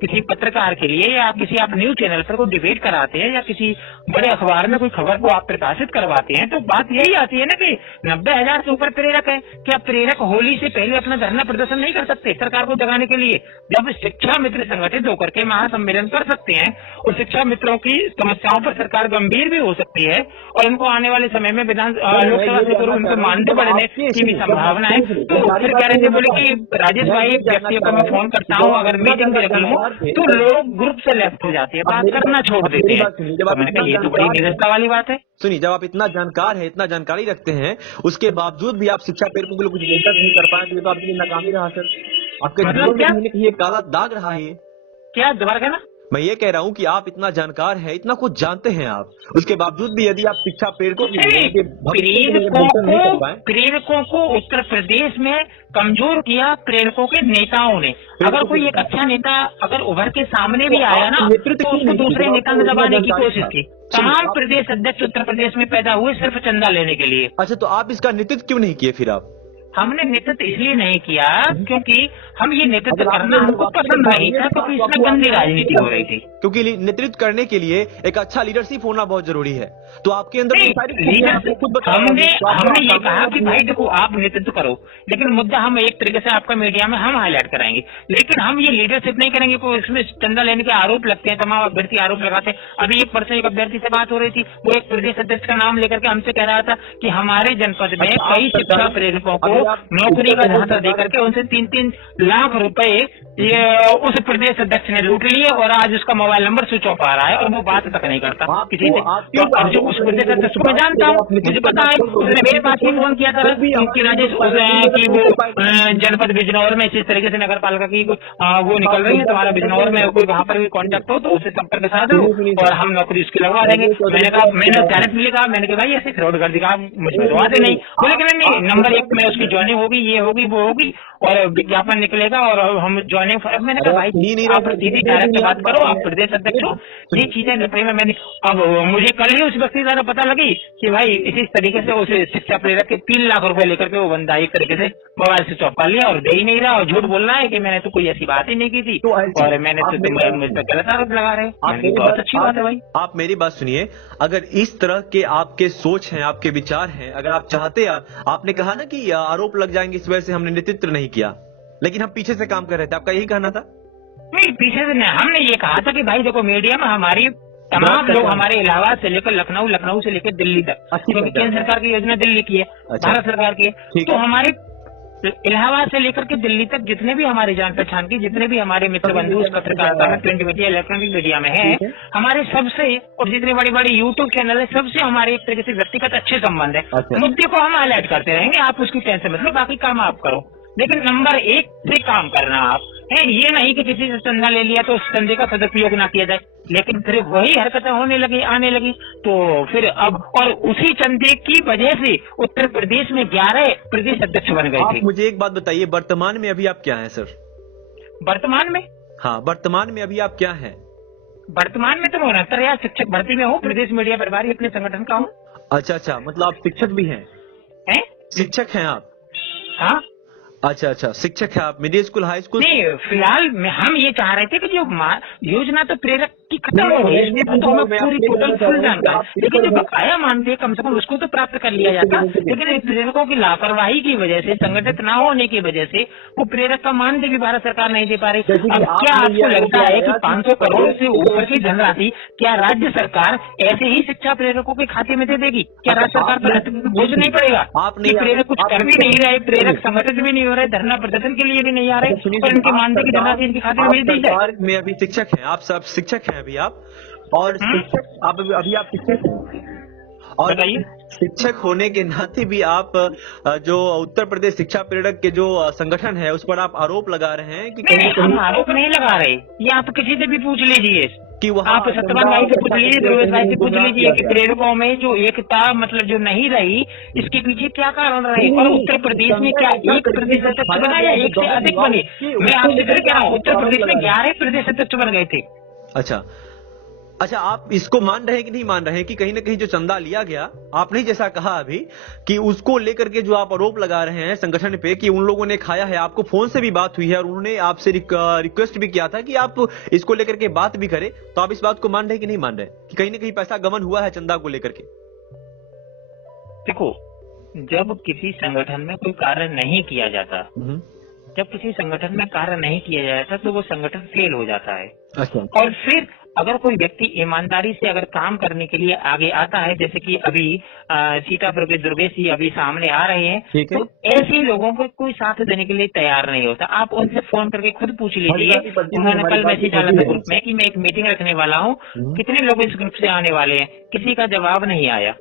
किसी पत्रकार के लिए या किसी आप न्यूज चैनल पर कोई डिबेट कराते हैं या किसी बड़े अखबार में कोई खबर को आप प्रकाशित करवाते हैं, तो बात यही आती है ना कि 90,000 से ऊपर प्रेरक है, क्या प्रेरक होली से पहले अपना धरना प्रदर्शन नहीं कर सकते सरकार को जगाने के लिए? जब शिक्षा मित्र संगठित होकर के महासम्मेलन कर सकते हैं और शिक्षा मित्रों की समस्याओं पर सरकार गंभीर भी हो सकती है और उनको आने वाले समय में लोकसभा से पूर्व उनको मानदेय बढ़ने की भी संभावना है। तो फिर कह रहे थे, बोले कि राजेश भाई व्यक्तियों को मैं फोन करता हूँ, अगर मीटिंग भी रख लूँ तो लोग ग्रुप से लेफ्ट हो जाते हैं, बात करना छोड़ देते हैं। तो मैंने कहा ये तो बड़ी निरस्ता वाली बात है। सुनिए, जब आप इतना जानकार है, इतना जानकारी रखते हैं, उसके बावजूद भी आप शिक्षा प्रेरकों के लिए कुछ बेहतर नहीं कर पाए, तो आपके लिए नाकामी रहा सर। आपके मतलब क्या? ये काला दाग रहा है। क्या दोबारा कहना? मैं ये कह रहा हूँ कि आप इतना जानकार है, इतना कुछ जानते हैं आप, उसके बावजूद भी यदि आप शिक्षा प्रेरकों प्रेरकों को उत्तर प्रदेश में कमजोर किया प्रेरकों के नेताओं ने। अगर कोई एक अच्छा नेता अगर उभर के सामने भी आया ना, तो उसको दूसरे नेता में दबाने की कोशिश की। तमाम प्रदेश अध्यक्ष उत्तर प्रदेश में पैदा हुए सिर्फ चंदा लेने के लिए। अच्छा, तो आप इसका नेतृत्व क्यों नहीं किए फिर आप? हमने नेतृत्व इसलिए नहीं किया क्योंकि हम ये नेतृत्व करना हमको पसंद नहीं था, क्योंकि इसमें गंदी राजनीति हो रही थी। क्योंकि नेतृत्व करने के लिए एक अच्छा लीडरशिप होना बहुत जरूरी है, तो आपके अंदर हमने ये कहा कि भाई देखो आप नेतृत्व करो, लेकिन मुद्दा हम एक तरीके से आपका मीडिया में हम हाईलाइट कराएंगे, लेकिन हम ये लीडरशिप नहीं करेंगे। कोई इसमें चंदा लेने के आरोप लगते हैं, तमाम अभ्यर्थी आरोप लगाते हैं। अभी एक परसों एक अभ्यर्थी से बात हो रही थी, वो एक प्रदेश अध्यक्ष का नाम लेकर के हमसे कह रहा था कि हमारे जनपद में कई शिक्षा प्रेरकों को नौकरी का झांसा देकर के उनसे 3-3 लाख रुपए ये उस प्रदेश अध्यक्ष ने लूट लिए और आज उसका मोबाइल नंबर स्विच ऑफ आ रहा है और वो बात तक नहीं करता किसी से। और जो उस प्रदेश अध्यक्ष को मैं जानता हूँ, मुझे पता है, उसने मेरे पास भी फोन किया था कि राजेश की वो जनपद बिजनौर में इस तरीके से नगर पालिका की वो निकल रही है, तुम्हारा बिजनौर में कोई वहाँ पर भी कॉन्टेक्ट हो तो उससे संपर्क साधो और हम नौकरी उसकी लगवा देंगे। मैंने कहा, मैंने डायरेक्टली कहा, मैंने कहा भाई ऐसे फ्रॉड कर दिया, मुझे दबाते नहीं। बोले कि नहीं, नंबर 1 में उसकी ज्वाइनिंग होगी, ये होगी, वो होगी और विज्ञापन निकलेगा और हम ज्वाइनिंग। मैंने कहा भाई आप सीधी डायरेक्ट बात करो, आप प्रदेश अध्यक्ष हो, ये चीजें मैंने अब मुझे कल ही उस व्यक्ति द्वारा पता लगी कि भाई इसी तरीके से उसे शिक्षा प्रेरक के 3 लाख रुपए लेकर के वो बंदा एक तरीके से मोबाइल से चौक कर लिया और दे ही नहीं रहा और झूठ बोल रहा है कि मैंने तो कोई ऐसी बात ही नहीं की थी और मैंने तो मुझ पर गलत आरोप लगा रहे हैं। बहुत अच्छी बात है भाई। आप मेरी बात सुनिए, अगर इस तरह के आपके सोच हैं, आपके विचार हैं, अगर आप चाहते, आपने कहा ना कि आरोप लग जाएंगे इस वजह से हमने नेतृत्व नहीं किया, लेकिन हम पीछे से काम कर रहे थे, आपका यही कहना था? नहीं, पीछे से नहीं, हमने ये कहा था कि भाई देखो मीडिया में हमारी तमाम लोग हमारे इलाहाबाद से लेकर लखनऊ, लखनऊ से लेकर दिल्ली तक, क्योंकि केंद्र सरकार की योजना दिल्ली की है, भारत सरकार की है, तो हमारे इलाहाबाद से लेकर के दिल्ली तक जितने भी हमारे जान पहचान की जितने भी हमारे मित्र बंधु पत्रकारिता में, प्रिंट मीडिया, इलेक्ट्रॉनिक मीडिया में है, हमारे सबसे और जितने बड़ी बड़ी यूट्यूब चैनल है सबसे हमारे एक तरीके से व्यक्तिगत अच्छे संबंध है। मुद्दे को हम हाईलाइट करते रहेंगे, आप उसकी टेंशन मतलब बाकी काम आप करो, लेकिन नंबर 1 से काम करना आप है, ये नहीं कि किसी से चंदा ले लिया तो उस चंदे का सदुपयोग ना किया जाए। लेकिन फिर वही हरकतें आने लगी तो फिर अब और उसी चंदे की वजह से उत्तर प्रदेश में 11 प्रदेश अध्यक्ष बन गए थे। मुझे एक बात बताइए, वर्तमान में अभी आप क्या हैं सर? वर्तमान में? हाँ, वर्तमान में अभी आप क्या हैं? वर्तमान में तो 69,000 शिक्षक भर्ती में हूँ, प्रदेश मीडिया प्रभारी अपने संगठन का हूँ। अच्छा, मतलब आप शिक्षक भी हैं? शिक्षक हैं आप? हाँ। अच्छा, शिक्षक है आप, मिडिल स्कूल, हाई स्कूल? नहीं, फिलहाल हम ये चाह रहे थे कि जो योजना तो प्रेरक कि खत्म हो गई, इसमें तो हमें पूरी टोटल फुल जानकारी, लेकिन जो बकाया मानदेय कम से कम उसको तो प्राप्त कर लिया जाता। लेकिन इन प्रेरकों की लापरवाही की वजह से, संगठित न होने की वजह से वो प्रेरक का मानदेय भी भारत सरकार नहीं दे पा रही। अब क्या आपको लगता है कि 500 करोड़ से ऊपर की धनराशि क्या राज्य सरकार ऐसे ही शिक्षा प्रेरकों के खाते में दे देगी? क्या राज्य सरकार पर बोझ नहीं पड़ेगा? ये प्रेरक कुछ कर भी नहीं रहे, प्रेरक संगठित भी नहीं हो रहे, धरना प्रदर्शन के लिए भी नहीं आ रहे, और इनके मानदेय की धनराशि इनके खाते में भेज दी जाए। में अभी शिक्षक हैं, आप सब शिक्षक हैं अभी आप, और शिक्षक आप अभी आप शिक्षक हैं, और शिक्षक होने के नाते भी आप जो उत्तर प्रदेश शिक्षा प्रेरक के जो संगठन है उस पर आप आरोप लगा रहे हैं कि नहीं, हम आरोप नहीं लगा रहे, ये आप किसी से भी पूछ लीजिए कि वहाँ आप सत्यवान भाई से पूछ लीजिए, ध्रुवेश भाई से पूछ लीजिए कि प्रेरकों में जो एकता मतलब जो नहीं रही, इसके पीछे क्या कारण रहे, और उत्तर प्रदेश में क्या 1% अध्यक्ष बना या 1 से अधिक बने? मैं आपसे फिर कह रहा हूँ, उत्तर प्रदेश में 11% अध्यक्ष बन गए थे। अच्छा, आप इसको मान रहे हैं कि नहीं मान रहे हैं कि कहीं ना कहीं जो चंदा लिया गया, आपने जैसा कहा अभी कि उसको लेकर के जो आप आरोप लगा रहे हैं संगठन पे कि उन लोगों ने खाया है, आपको फोन से भी बात हुई है और उन्होंने आपसे रिक्वेस्ट भी किया था कि आप इसको लेकर के बात भी करें, तो आप इस बात को मान रहे हैं कि नहीं मान रहे कि कहीं ना कहीं पैसा गमन हुआ है चंदा को लेकर के? देखो, जब किसी संगठन में कोई कार्य नहीं किया जाता, जब किसी संगठन में कार्य नहीं किया जाता तो वो संगठन फेल हो जाता है। अच्छा। और फिर अगर कोई व्यक्ति ईमानदारी से अगर काम करने के लिए आगे आता है, जैसे कि अभी सीतापुर के दुर्गेश जी अभी सामने आ रहे हैं, तो ऐसे लोगों को कोई साथ देने के लिए तैयार नहीं होता। आप उनसे फोन करके खुद पूछ लीजिए, उन्होंने कल मैसेज डाला था ग्रुप में कि मैं एक मीटिंग रखने वाला हूँ, कितने लोग इस ग्रुप से आने वाले हैं, किसी का जवाब नहीं आया।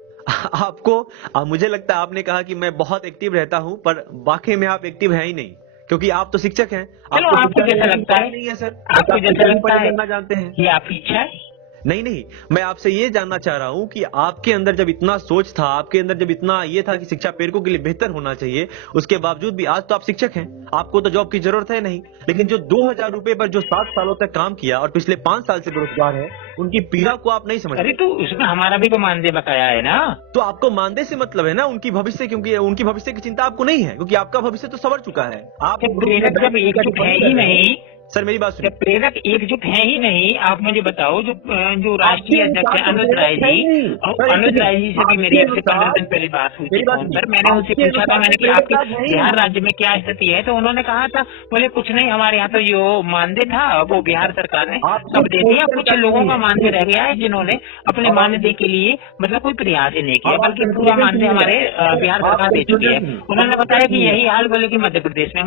आपको मुझे लगता है आपने कहा कि मैं बहुत एक्टिव रहता हूं, पर वाकई में आप एक्टिव हैं ही नहीं, क्योंकि आप तो शिक्षक हैं। आपको जैसा लगता है नहीं है सर, आपको जैसा लगता है जानते हैं कि आपकी इच्छा है। नहीं, मैं आपसे ये जानना चाह रहा हूं कि आपके अंदर जब इतना सोच था, आपके अंदर जब इतना ये था कि शिक्षा प्रेरकों के लिए बेहतर होना चाहिए, उसके बावजूद भी आज तो आप शिक्षक हैं, आपको तो जॉब की जरूरत है नहीं, लेकिन जो 2000 रुपए पर जो 7 सालों तक काम किया और पिछले 5 साल से बेरोजगार है, उनकी पीड़ा को आप नहीं समझ। अरे तो उसमें हमारा भी तो मानदेय बकाया है ना। तो आपको मानदेय से मतलब है ना, उनकी भविष्य, क्योंकि उनकी भविष्य की चिंता आपको नहीं है, क्योंकि आपका भविष्य तो संवर चुका है। आप प्रेरक जब एकजुट है ही नहीं, सर मेरी बात सुनिए, प्रेरक एकजुट है ही नहीं, आप मुझे बताओ जो राष्ट्रीय अध्यक्ष है अनुज राय जी, अनुज राय जी से भी मेरी अब से 15 दिन पहले बात हुई थी फोन पर। मैंने उनसे पूछा था, मैंने कि आपके बिहार राज्य में क्या स्थिति है, तो उन्होंने कहा था, बोले कुछ नहीं, हमारे यहाँ तो जो मानदेय था वो बिहार सरकार ने सब दे दिया, कुछ लोगों का मानदेय रह गया है जिन्होंने अपने मानदेय के लिए मतलब कोई प्रयास ही नहीं किया, बल्कि पूरा मानदेय हमारे बिहार सरकार दे चुकी है। उन्होंने बताया कि यही हाल बोले कि मध्य प्रदेश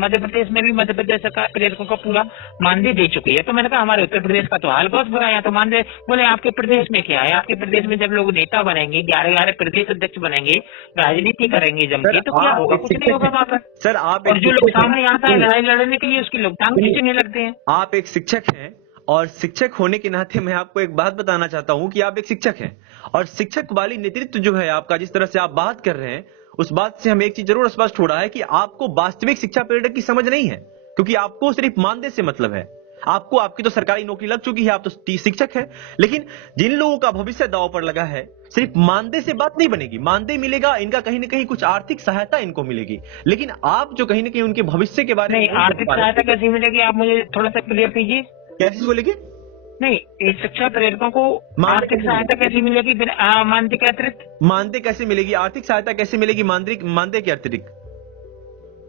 में भी मध्य प्रदेश सरकार प्रेरकों का पूरा मानदेय दे चुकी है। तो मैंने कहा हमारे उत्तर प्रदेश का तो हाल बहुत बुरा है, तो मानदेय। बोले आपके प्रदेश में क्या है, आपके प्रदेश में जब लोग नेता बनेंगे, 11 प्रदेश अध्यक्ष बनेंगे, राजनीति करेंगे जम के, तो क्या होगा? कुछ नहीं होगा वहाँ पर। सर आप, और जो लोग सामने आता है लड़ाई लड़ने के लिए, उसकी लोग टांग खींचने लगते हैं। आप एक शिक्षक हैं, और शिक्षक होने के नाते मैं आपको एक बात बताना चाहता हूं कि आप एक शिक्षक हैं, और शिक्षक वाली नेतृत्व जो है आपका, जिस तरह से आप बात कर रहे हैं, उस बात से हमें एक चीज जरूर स्पष्ट हो रहा है कि आपको वास्तविक शिक्षा प्रेरक की समझ नहीं है, क्योंकि आपको सिर्फ मानदेय से मतलब है। आपको, आपकी तो सरकारी नौकरी लग चुकी है, आप तो शिक्षक हैं, लेकिन जिन लोगों का भविष्य दांव पर लगा है, सिर्फ मानदेय से बात नहीं बनेगी। मानदेय मिलेगा, इनका कहीं ना कहीं कुछ आर्थिक सहायता इनको मिलेगी, लेकिन आप जो कहीं ना कहीं उनके भविष्य के बारे में, आर्थिक सहायता कैसे मिलेगी, आप मुझे थोड़ा सा क्लियर कीजिए। कैसे बोलेगी? नहीं, इस शिक्षा प्रेरकों को आर्थिक सहायता कैसे मिलेगी मानदेय के अतिरिक्त? मानदेय कैसे मिलेगी, आर्थिक सहायता कैसे मिलेगी मानदेय के अतिरिक्त?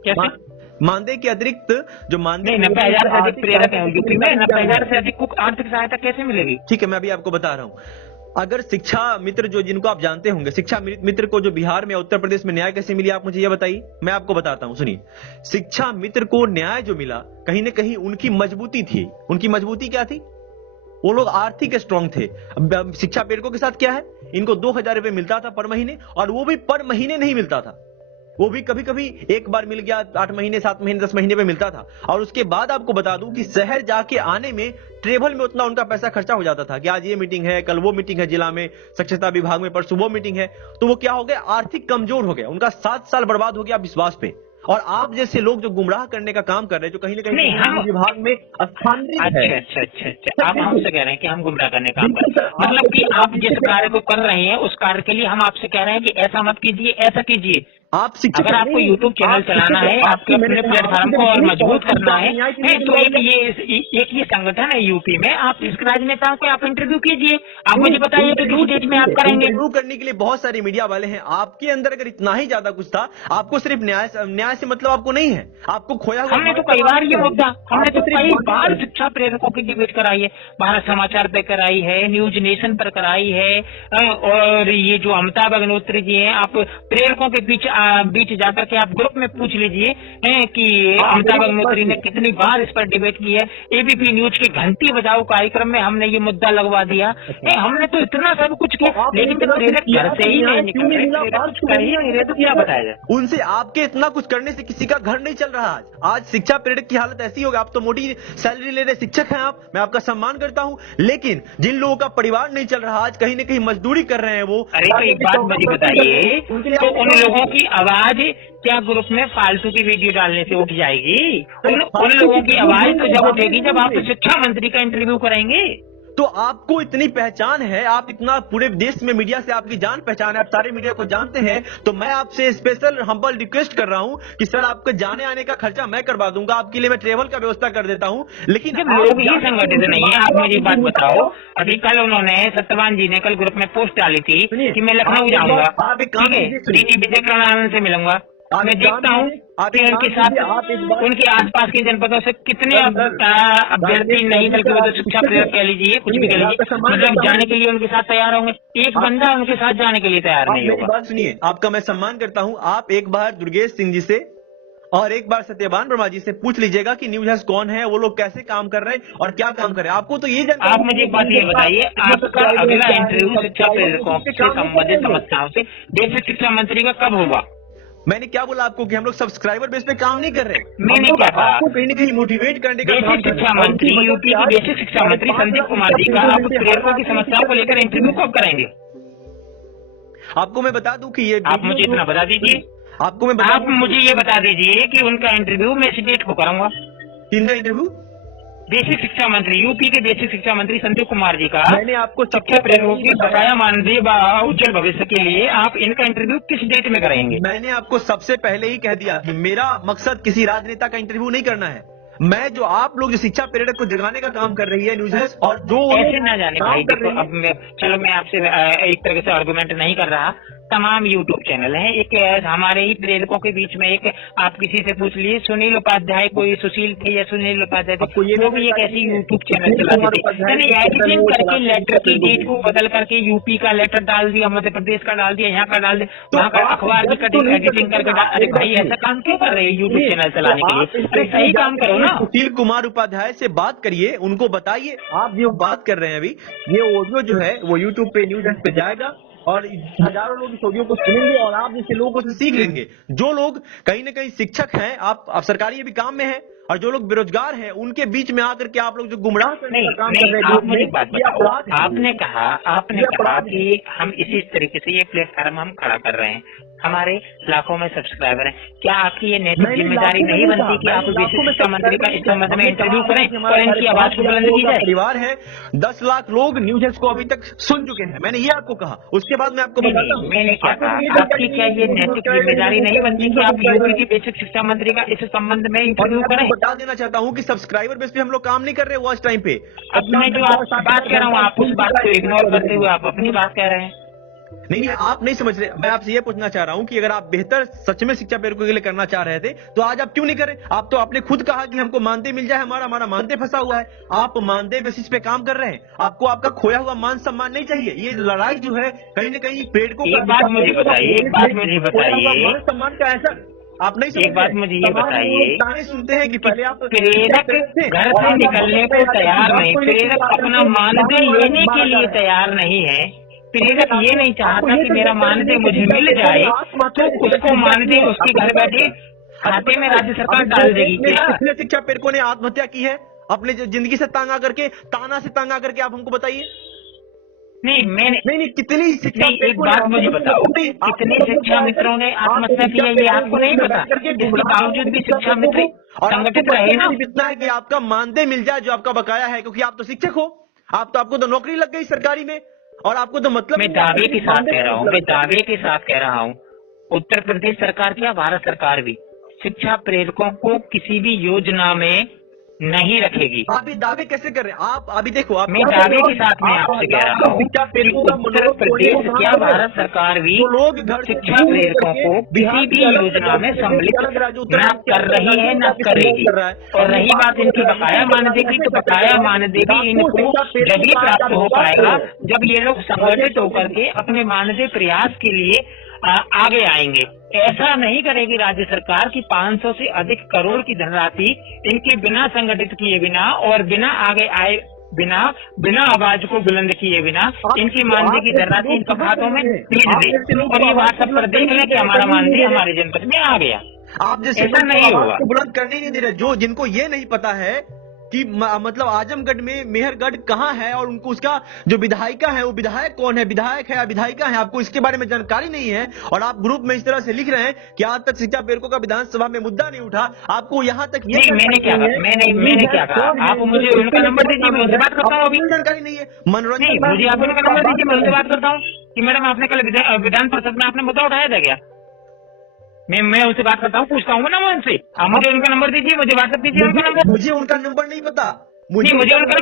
कैसे? मानदेय के अतिरिक्त जो मानदेय 90,000 से अधिक प्रेरक है यूपी में, 90,000 से अधिक को आर्थिक सहायता कैसे मिलेगी? ठीक है, मैं अभी आपको बता रहा हूँ। अगर शिक्षा मित्र जो, जिनको आप जानते होंगे, शिक्षा मित्र को जो बिहार में, उत्तर प्रदेश में न्याय कैसे मिली, आप मुझे ये बताइए, मैं आपको बताता हूँ। सुनिए, शिक्षा मित्र को न्याय जो मिला, कहीं ना कहीं उनकी मजबूती थी। उनकी मजबूती क्या थी? वो लोग आर्थिक स्ट्रांग थे। शिक्षा प्रेरकों के साथ क्या है, इनको 2000 रुपए मिलता था पर महीने, और वो भी पर महीने नहीं मिलता था, वो भी कभी कभी एक बार मिल गया, 8 महीने 7 महीने 10 महीने पे मिलता था। और उसके बाद आपको बता दूं कि शहर जाके आने में, ट्रेवल में उतना उनका पैसा खर्चा हो जाता था कि आज ये मीटिंग है, कल वो मीटिंग है जिला में, साक्षरता विभाग में परसों वो मीटिंग है। तो वो क्या हो गया, आर्थिक कमजोर हो गया, उनका 7 साल बर्बाद हो गया विश्वास पे। और आप जैसे लोग जो गुमराह करने का काम कर रहे हैं, जो कहीं ना कहीं हम विभाग में स्थानांतरित है। अच्छा, आप हमसे कह रहे हैं कि हम गुमराह करने का काम कर रहे हैं, मतलब कि आप जिस कार्य को कर रहे हैं उस कार्य के लिए हम आपसे कह रहे हैं कि ऐसा मत कीजिए, ऐसा कीजिए, आप शिक्षक अगर आपको यूट्यूब चैनल चलाना है, आपके अपने प्लेटफॉर्म को और मजबूत करना है, तो एक ये संगठन है यूपी में, आप इसके राजनेताओं के आप इंटरव्यू कीजिए, आप मुझे बताइए कि किस डेट में आप करेंगे। इंटरव्यू करने के लिए बहुत सारे मीडिया वाले हैं, आपके अंदर अगर इतना ही ज्यादा कुछ था, आपको सिर्फ न्याय से मतलब आपको नहीं है, आपको खोया हुआ। हमने तो कई बार ये मुद्दा, हमने तो कई बार शिक्षा प्रेरकों की डिबेट कराई है, भारत समाचार पे कराई है, न्यूज नेशन पर कराई है, और ये जो अमिताभ अग्निहोत्री जी हैं, आप प्रेरकों के बीच जाकर के आप ग्रुप में पूछ लीजिए कि अमिताभ अग्निहोत्री ने कितनी बार इस पर डिबेट की है। एबीपी न्यूज के घंटी बजाओ कार्यक्रम में हमने ये मुद्दा लगवा दिया। हमने तो इतना सब कुछ किया, लेकिन जब प्रेरक घर से ही नहीं निकल रहे तो क्या बताया जाए। उनसे आपके इतना कुछ करने से किसी का घर नहीं चल रहा। आज शिक्षा प्रेरक की हालत ऐसी होगी। आप तो मोटी सैलरी ले रहे शिक्षक हैं आप, मैं आपका सम्मान करता हूं, लेकिन जिन लोगों का परिवार नहीं चल रहा, आज कहीं न कहीं मजदूरी कर रहे हैं वो। अरे तो एक बात मुझे बताइए, तो उन लोगों की आवाज क्या ग्रुप में फालतू की वीडियो डालने से उठ जाएगी? उन लोगों की आवाज तो जब उठेगी जब आप शिक्षा मंत्री का इंटरव्यू करेंगे। तो आपको इतनी पहचान है, आप इतना पूरे देश में मीडिया से आपकी जान पहचान है, आप सारे मीडिया को जानते हैं, तो मैं आपसे स्पेशल हम्बल रिक्वेस्ट कर रहा हूं कि सर आपके जाने आने का खर्चा मैं करवा दूंगा, आपके लिए मैं ट्रेवल का व्यवस्था कर देता हूं। लेकिन जब लोग ही संगठित नहीं है, आप मुझे बात बताओ, अभी कल उन्होंने सत्यवान जी ने कल ग्रुप में पोस्ट डाली थी कि मैं लखनऊ जाऊंगा, ठीक है, डीजी विजय करुणानंद से मिलूंगा। मैं देखता हूँ कि उनके साथ उनके आसपास के जनपदों से कितने अभ्यर्थी नहीं, बल्कि वो तो शिक्षा प्रेरक कह लीजिए, कुछ भी कह लीजिए, मतलब जाने के लिए उनके साथ तैयार होंगे। एक बंदा उनके साथ जाने के लिए तैयार नहीं होगा। बात सुनिए, आपका मैं सम्मान करता हूँ, आप एक बार दुर्गेश सिंह जी से और एक बार सत्यवान वर्मा जी से पूछ लीजिएगा कि न्यूज हाउस कौन है, वो लोग कैसे काम कर रहे हैं और क्या काम कर रहे हैं। आपको तो ये जानकारी। आप मुझे एक बात ये बताइए, आपका अगला इंटरव्यू शिक्षा प्रेरकों से संबंधित समस्याओं से बेसिक शिक्षा मंत्री का कब होगा? मैंने क्या बोला आपको कि हम लोग सब्सक्राइबर बेस पे काम नहीं कर रहे। मैंने क्या कहा? आपको कहीं न कहीं मोटिवेट करने का। बेसिक शिक्षा मंत्री, यूपी के बेसिक शिक्षा मंत्री संदीप कुमार जी का आप प्रेरकों की समस्याओं को लेकर इंटरव्यू कब करेंगे? आपको मैं बता दूं कि ये आप मुझे इतना बता दीजिए, आपको मैं आप मुझे ये बता दीजिए कि उनका इंटरव्यू मैं इसी डेट को करूंगा। किनका इंटरव्यू? बेसिक शिक्षा मंत्री, यूपी के बेसिक शिक्षा मंत्री संदीप कुमार जी का। मैंने आपको शिक्षा प्रेरकों की बकाया मानदेय उज्जवल भविष्य के लिए आप इनका इंटरव्यू किस डेट में करेंगे? मैंने आपको सबसे पहले ही कह दिया कि मेरा मकसद किसी राजनेता का इंटरव्यू नहीं करना है। मैं जो आप लोग जो शिक्षा प्रेरक को जगाने का काम कर रही है न्यूज हाउस, और जो ऐसे ना जाने भाई, देखो अब मैं आपसे एक तरह से आर्गुमेंट नहीं कर रहा। तमाम यूट्यूब चैनल हैं, एक हमारे ही प्रेरकों के बीच में एक, आप किसी से पूछ लीजिए, सुनील उपाध्याय, कोई सुशील थे या सुनील उपाध्याय थे, वो भी एक ऐसी यूट्यूब चैनल चलाते थे। यानी एडिटिंग करके लेटर की डेट को बदल करके यूपी का लेटर डाल दिया, मध्य प्रदेश का डाल दिया, यहाँ का डाल दिया, वहाँ का अखबार की कटिंग एडिटिंग करके डाल। अरे भाई ऐसा काम क्यों कर रहे हैं यूट्यूब चैनल चलाने के लिए? अरे सही काम करो ना। सुशील कुमार उपाध्याय से बात करिए, उनको बताइए आप जो बात कर रहे हैं अभी, ये ऑडियो जो है वो यूट्यूब पे न्यूज हाउस पे जाएगा और हजारों लोग इस ऑडियो को सुनेंगे और आप जैसे लोगों से सीख लेंगे। जो लोग कहीं न कहीं शिक्षक हैं, आप सरकारी भी काम में हैं, और जो लोग बेरोजगार हैं, उनके बीच में आकर के आप लोग जो गुमराह करने का काम कर रहे हैं। आप मुझे बात बताओ, आपने कहा कि हम इसी तरीके से ये प्लेटफॉर्म हम खड़ा कर रहे हैं, हमारे लाखों में सब्सक्राइबर हैं, क्या आपकी ये नैतिक जिम्मेदारी नहीं बनती कि आप बेसिक शिक्षा मंत्री का इस संबंध में इंटरव्यू करें और इनकी आवाज को बुलंद की जाए? परिवार है, 10 लाख लोग न्यूज हाउस को अभी तक सुन चुके हैं, मैंने ये आपको कहा। उसके बाद मैं आपको बताता हूं मैंने क्या कहा, आपकी क्या ये नैतिक जिम्मेदारी नहीं बनती कि आप यूपी की बेसिक शिक्षा मंत्री का इस संबंध में इंटरव्यू करें? बता देना चाहता हूं कि सब्सक्राइबर बेस पे हम लोग काम नहीं कर रहे वॉच टाइम पे। अब मैं जो आप बात कर रहा हूँ, आप उस बात को इग्नोर करते हुए आप अपनी बात कह रहे हैं। नहीं, आप नहीं समझ रहे। मैं आपसे ये पूछना चाह रहा हूं कि अगर आप बेहतर सच में शिक्षा प्रेरकों के लिए करना चाह रहे थे तो आज आप क्यों नहीं करें? आप तो आपने खुद कहा कि हमको मानदेय मिल जाए, हमारा मानदेय फंसा हुआ है। आप मानदेय बेसिस पे काम कर रहे हैं, आपको आपका खोया हुआ मान सम्मान नहीं चाहिए। ये लड़ाई जो है कहीं न कहीं प्रेरकों एक बात मुझे बताइए, सम्मान का ऐसा आप नहीं समझ। एक बात मुझे ये बताइए, ताने सुनते हैं कि पहले आप प्रेरक घर से निकलने को तैयार नहीं, प्रेरक अपना मानदेय लेने के लिए तैयार नहीं है, प्रेरक ये नहीं चाहता कि मेरा मानदेय मुझे मिल जाए, तो उसको मानदेय उसके घर बैठे खाते में राज्य सरकार डाल देगी। कितने शिक्षा प्रेरकों ने आत्महत्या की है अपने जिंदगी से तांगा करके, ताना से तांगा करके? आप हमको बताइए। नहीं, कितनी शिक्षा, एक बात मुझे बताओ, कितने शिक्षा मित्रों ने आत्महत्या की है ये आपको नहीं पता? इसके बावजूद भी शिक्षा मित्र संगठित रहे ना। इतना है कि आपका मानदेय मिल जाए जो आपका बकाया है, क्योंकि आप तो शिक्षक हो, आपको तो नौकरी लग गई सरकारी में, और आपको तो मतलब मैं दावे के साथ कह रहा हूँ उत्तर प्रदेश सरकार क्या, भारत सरकार भी शिक्षा प्रेरकों को किसी भी योजना में नहीं रखेगी। आप ये दावे कैसे कर रहे हैं? आप अभी देखो, आप मैं दावे के साथ मैं आपसे कह रहा हूँ कि उत्तर प्रदेश क्या भारत सरकार भी शिक्षा प्रेरकों को किसी भी योजना में सम्मिलित न कर रही है न करेगी। और रही बात इनकी बकाया मानदेय की, तो बकाया मानदेय इनको जब ही प्राप्त हो पाएगा जब ये लोग संगठित होकर के अपने मानदेय प्रयास के लिए आगे आएंगे। ऐसा नहीं करेगी राज्य सरकार की 500 से अधिक करोड़ की धनराशि इनके बिना संगठित किए बिना और बिना आगे आए बिना आवाज को बुलंद किए बिना इनकी मानदेय की धनराशि इनके खातों में भेज दे और ये व्हाट्सएप पर देख ले कि हमारा मानदेय हमारे जनपद में आ गया। आप जैसे ऐसा नहीं होगा, बुलंद करने नहीं दे रहे। जो जिनको ये नहीं पता है कि मतलब आजमगढ़ में मेहरगढ़ कहाँ है और उनको उसका जो विधायिका है वो विधायक कौन है, विधायक है या विधायिका है, आपको इसके बारे में जानकारी नहीं है और आप ग्रुप में इस तरह से लिख रहे हैं कि आज तक शिक्षा प्रेरकों का विधानसभा में मुद्दा नहीं उठा। आपको यहाँ तक ये मैंने क्या कहा, आप मुझे उनका नंबर दीजिए, मैं उनसे बात करता हूँ। अभी जानकारी नहीं है, मनोरंजन मुझे आप उनका नंबर दीजिए, मैं उनसे बात करता हूँ कि मैडम आपने कल विधान परिषद में आपने मुद्दा उठाया था क्या। मैं उनसे बात करता हूँ, पूछता हूँ ना मैं उनसे। आप मुझे उनका नंबर दीजिए, मुझे व्हाट्सएप कीजिए उनका नंबर। मुझे उनका नंबर नहीं पता, मुझे उनका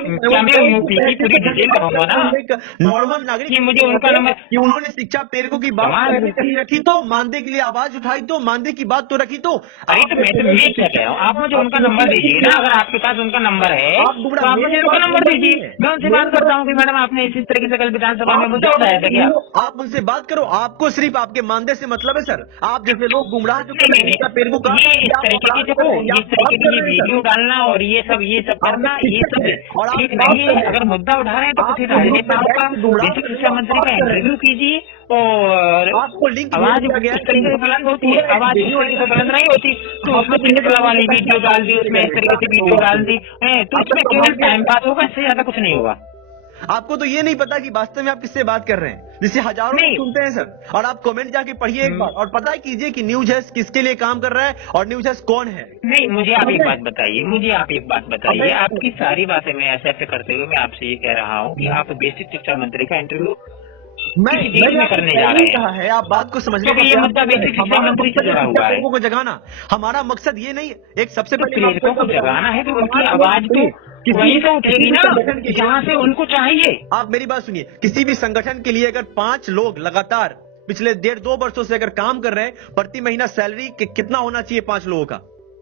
यूपी की पूरी डिटेल बताऊंगा ना। नॉर्मल नागरिक मुझे उनका नंबर कि उन्होंने शिक्षा प्रेरकों की बात रखी तो मानदेय के लिए आवाज उठाई तो मानदेय की बात तो रखी तो। अरे तो मैं क्या कह रहा हूँ, आप मुझे उनका नंबर दीजिए ना। अगर आपके पास उनका नंबर है तो आप मुझे उनका नंबर दीजिए, मैं उनसे बात करता हूँ कि मैडम आपने इसी तरीके से कल विधानसभा में मुद्दा उठाया था क्या। आप उनसे बात करो, आपको सिर्फ आपके मानदेय से मतलब है सर। आप जैसे लोग गुमराह जो शिक्षा प्रेरकों का ये इस तरीके की देखो, इस तरीके की ये वीडियो डालना और ये सब करना, ये सब ठीक नहीं है। अगर मुद्दा उठा रहे हैं तो किसी राजनेताओं का, बेसिक शिक्षा मंत्री का इंटरव्यू कीजिए और आपको लिंक आवाज इस तरीके से बुलंद होती है, आवाज इस तरीके से बुलंद नहीं होती तो उसमें चिंतकला वाली वीडियो डाल दी, उसमें इस तरीके से वीडियो डाल दी तो उसमें केवल टाइम पास होगा, इससे ज्यादा कुछ नहीं होगा। आपको तो ये नहीं पता कि वास्तव में आप किससे बात कर रहे हैं, जिससे हजारों लोग सुनते हैं सर। और आप कमेंट जाके पढ़िए एक बार और पता कीजिए कि न्यूज हेल्थ किसके लिए काम कर रहा है और न्यूज हेल्थ कौन है। नहीं, मुझे आप एक बात बताइए, आपकी सारी बातें मैं ऐसे करते हुए मैं आपसे ये कह रहा हूँ कि आप बेसिक शिक्षा मंत्री का इंटरव्यू मैं करने जा रहे हैं। आप बात को समझने क्योंकि ये मुद्दा बेसिक शिक्षा मंत्री से जुड़ा हुआ है। को जगाना हमारा मकसद ये नहीं है। एक सबसे पहले प्रेरकों को जगाना है तो उनकी आवाज तो वहीं से उठेगी ना जहाँ से उनको चाहिए। आप मेरी बात सुनिए, किसी भी संगठन के लिए अगर 5 लोग लगातार पिछले 1.5-2 वर्षों से अगर काम कर रहे हैं, प्रति महीना सैलरी कितना होना चाहिए 5 लोगों का,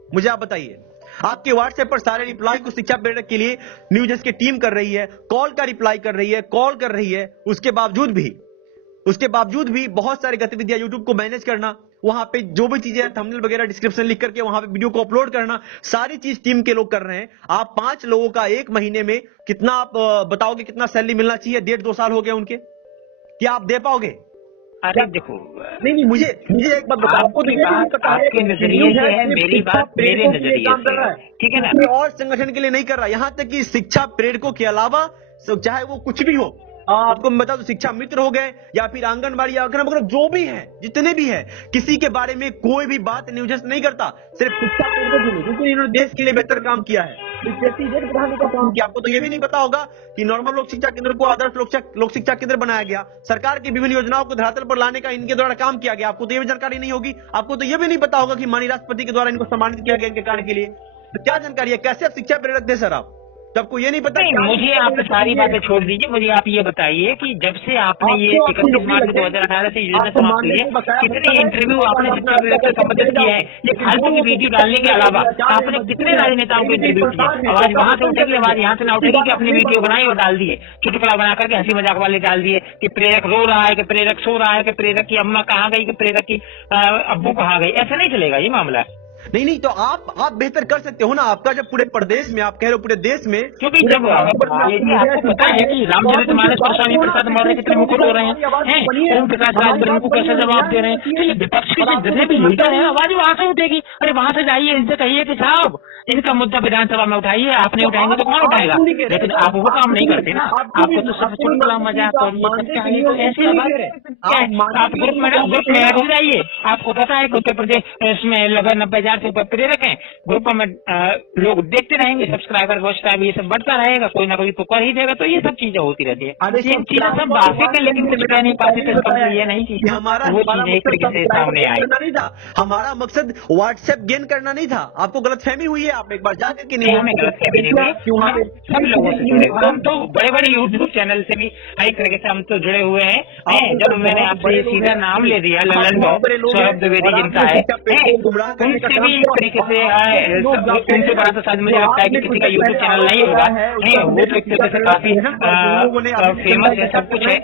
मुझे आप बताइए। आपके व्हाट्सएप पर सारे रिप्लाई को शिक्षा प्रेरक के लिए न्यूज की टीम कर रही है, कॉल का रिप्लाई कर रही है, कॉल कर रही है। उसके बावजूद भी बहुत सारी गतिविधियां, यूट्यूब को मैनेज करना, वहां पे जो भी चीजें थंबनेल वगैरह डिस्क्रिप्शन लिख करके वहां पे वीडियो को अपलोड करना, सारी चीज टीम के लोग कर रहे हैं। आप 5 लोगों का एक महीने में कितना आप बताओगे कितना सैलरी मिलना चाहिए? 1.5-2 साल हो गए उनके, क्या आप दे पाओगे? अरे देखो, नहीं, मुझे एक बात बताओ, आपके नजरिए से है, मेरी बात मेरे नजरिए से, ठीक है ना। और संगठन के लिए नहीं कर रहा, यहाँ तक कि शिक्षा प्रेरकों के अलावा चाहे वो कुछ भी हो, आपको मैं बता दूं, शिक्षा मित्र हो गए या फिर आंगनबाड़ी या जो भी है, जितने भी है, किसी के बारे में कोई भी बात न्यूज नहीं करता, सिर्फ शिक्षा प्रेरकों के लिए, क्योंकि इन्होंने देश के लिए बेहतर काम किया है, बढ़ाने का काम किया। आपको तो ये भी नहीं पता होगा कि नॉर्मल लोक शिक्षा केंद्र को आदर्श लोक शिक्षा केंद्र बनाया गया, सरकार की विभिन्न योजनाओं को धरातल पर लाने का इनके द्वारा काम किया गया। आपको तो ये भी जानकारी नहीं होगी। आपको तो ये भी नहीं पता होगा कि माननीय राष्ट्रपति के द्वारा इनको सम्मानित किया गया इनके कार्य के लिए। तो क्या जानकारी है, कैसे आप शिक्षा प्रेरक दे सर आप? सबको ये नहीं पता। मुझे आप सारी बातें छोड़ दीजिए, मुझे आप ये बताइए कि जब से आपने ये 31 मार्च 2018 से योजना समाप्त हुई है, कितने इंटरव्यू आपने शिक्षा प्रेरक से संबंधित किए हैं? ये फालतू की वीडियो डालने के अलावा आपने कितने राजनेताओं को इंटरव्यू किए? आवाज वहां से उठेगी, आवाज यहाँ से ना उठेगी कि अपनी वीडियो बनाई और डाल दिए, चुटकुला बना करके हंसी मजाक वाले डाल दिए कि प्रेरक रो रहा है, कि प्रेरक सो रहा है, कि प्रेरक की अम्मा कहाँ गई, कि प्रेरक की अब्बू कहाँ गई। ऐसा नहीं चलेगा ये मामला। नहीं, तो आप बेहतर कर सकते हो ना। आपका जब पूरे प्रदेश में, आप कह रहे हो पूरे देश में, क्योंकि जब आपको पता है कि रामचरितमानस पर स्वामी प्रसाद मौर्य कितने मुकुट हो रहे हैं, ओम प्रकाश राजभर को कैसे जवाब दे रहे हैं, तो ये विपक्ष के जितने भी लीडर हैं, आवाज वहां से उठेगी। अरे वहां से जाइए, इनसे कहिए कि साहब इनका मुद्दा विधानसभा में उठाइए, आपने उठाएंगे तो कौन उठाएगा? लेकिन आप वो काम नहीं करते ना, आपको तो सब चुटकुला मजाक और ये सब चाहिए। तो ऐसे आप ग्रुप में जाइए, आपको पता है कि उत्तर प्रदेश में लगभग 90,000 प्रकार से प्रेरक हैं, ग्रुप में लोग देखते रहेंगे, सब्सक्राइबर वॉचटाइम ये सब बढ़ता रहेगा, कोई ना कोई तो कर ही देगा, तो ये सब चीजें होती रहती है। ये चीजें सब बातें हैं, लेकिन कुछ कह नहीं पाते थे, इसका मतलब ये नहीं कि वो चीजें एक तरीके से सामने आई। नहीं था हमारा मकसद व्हाट्सएप गेन करना नहीं था। आपको गलतफहमी हुई है, आप एक बार जाकर के नहीं हमें गलतफहमी नहीं हुई, सब लोगों से जुड़े, हम तो बड़े बड़े यूट्यूब चैनल से भी एक तरीके से हम तो जुड़े हुए हैं। जब मैंने आपसे ये सीधा नाम ले दिया ललन सौरभ द्विवेदी जिनका है, उनसे भी एक तरीके से उनसे बड़ा तो शायद मुझे लगता है कि किसी का यूट्यूब चैनल नहीं होगा, वो तो एक तरीके से काफी फेमस है, सब कुछ है।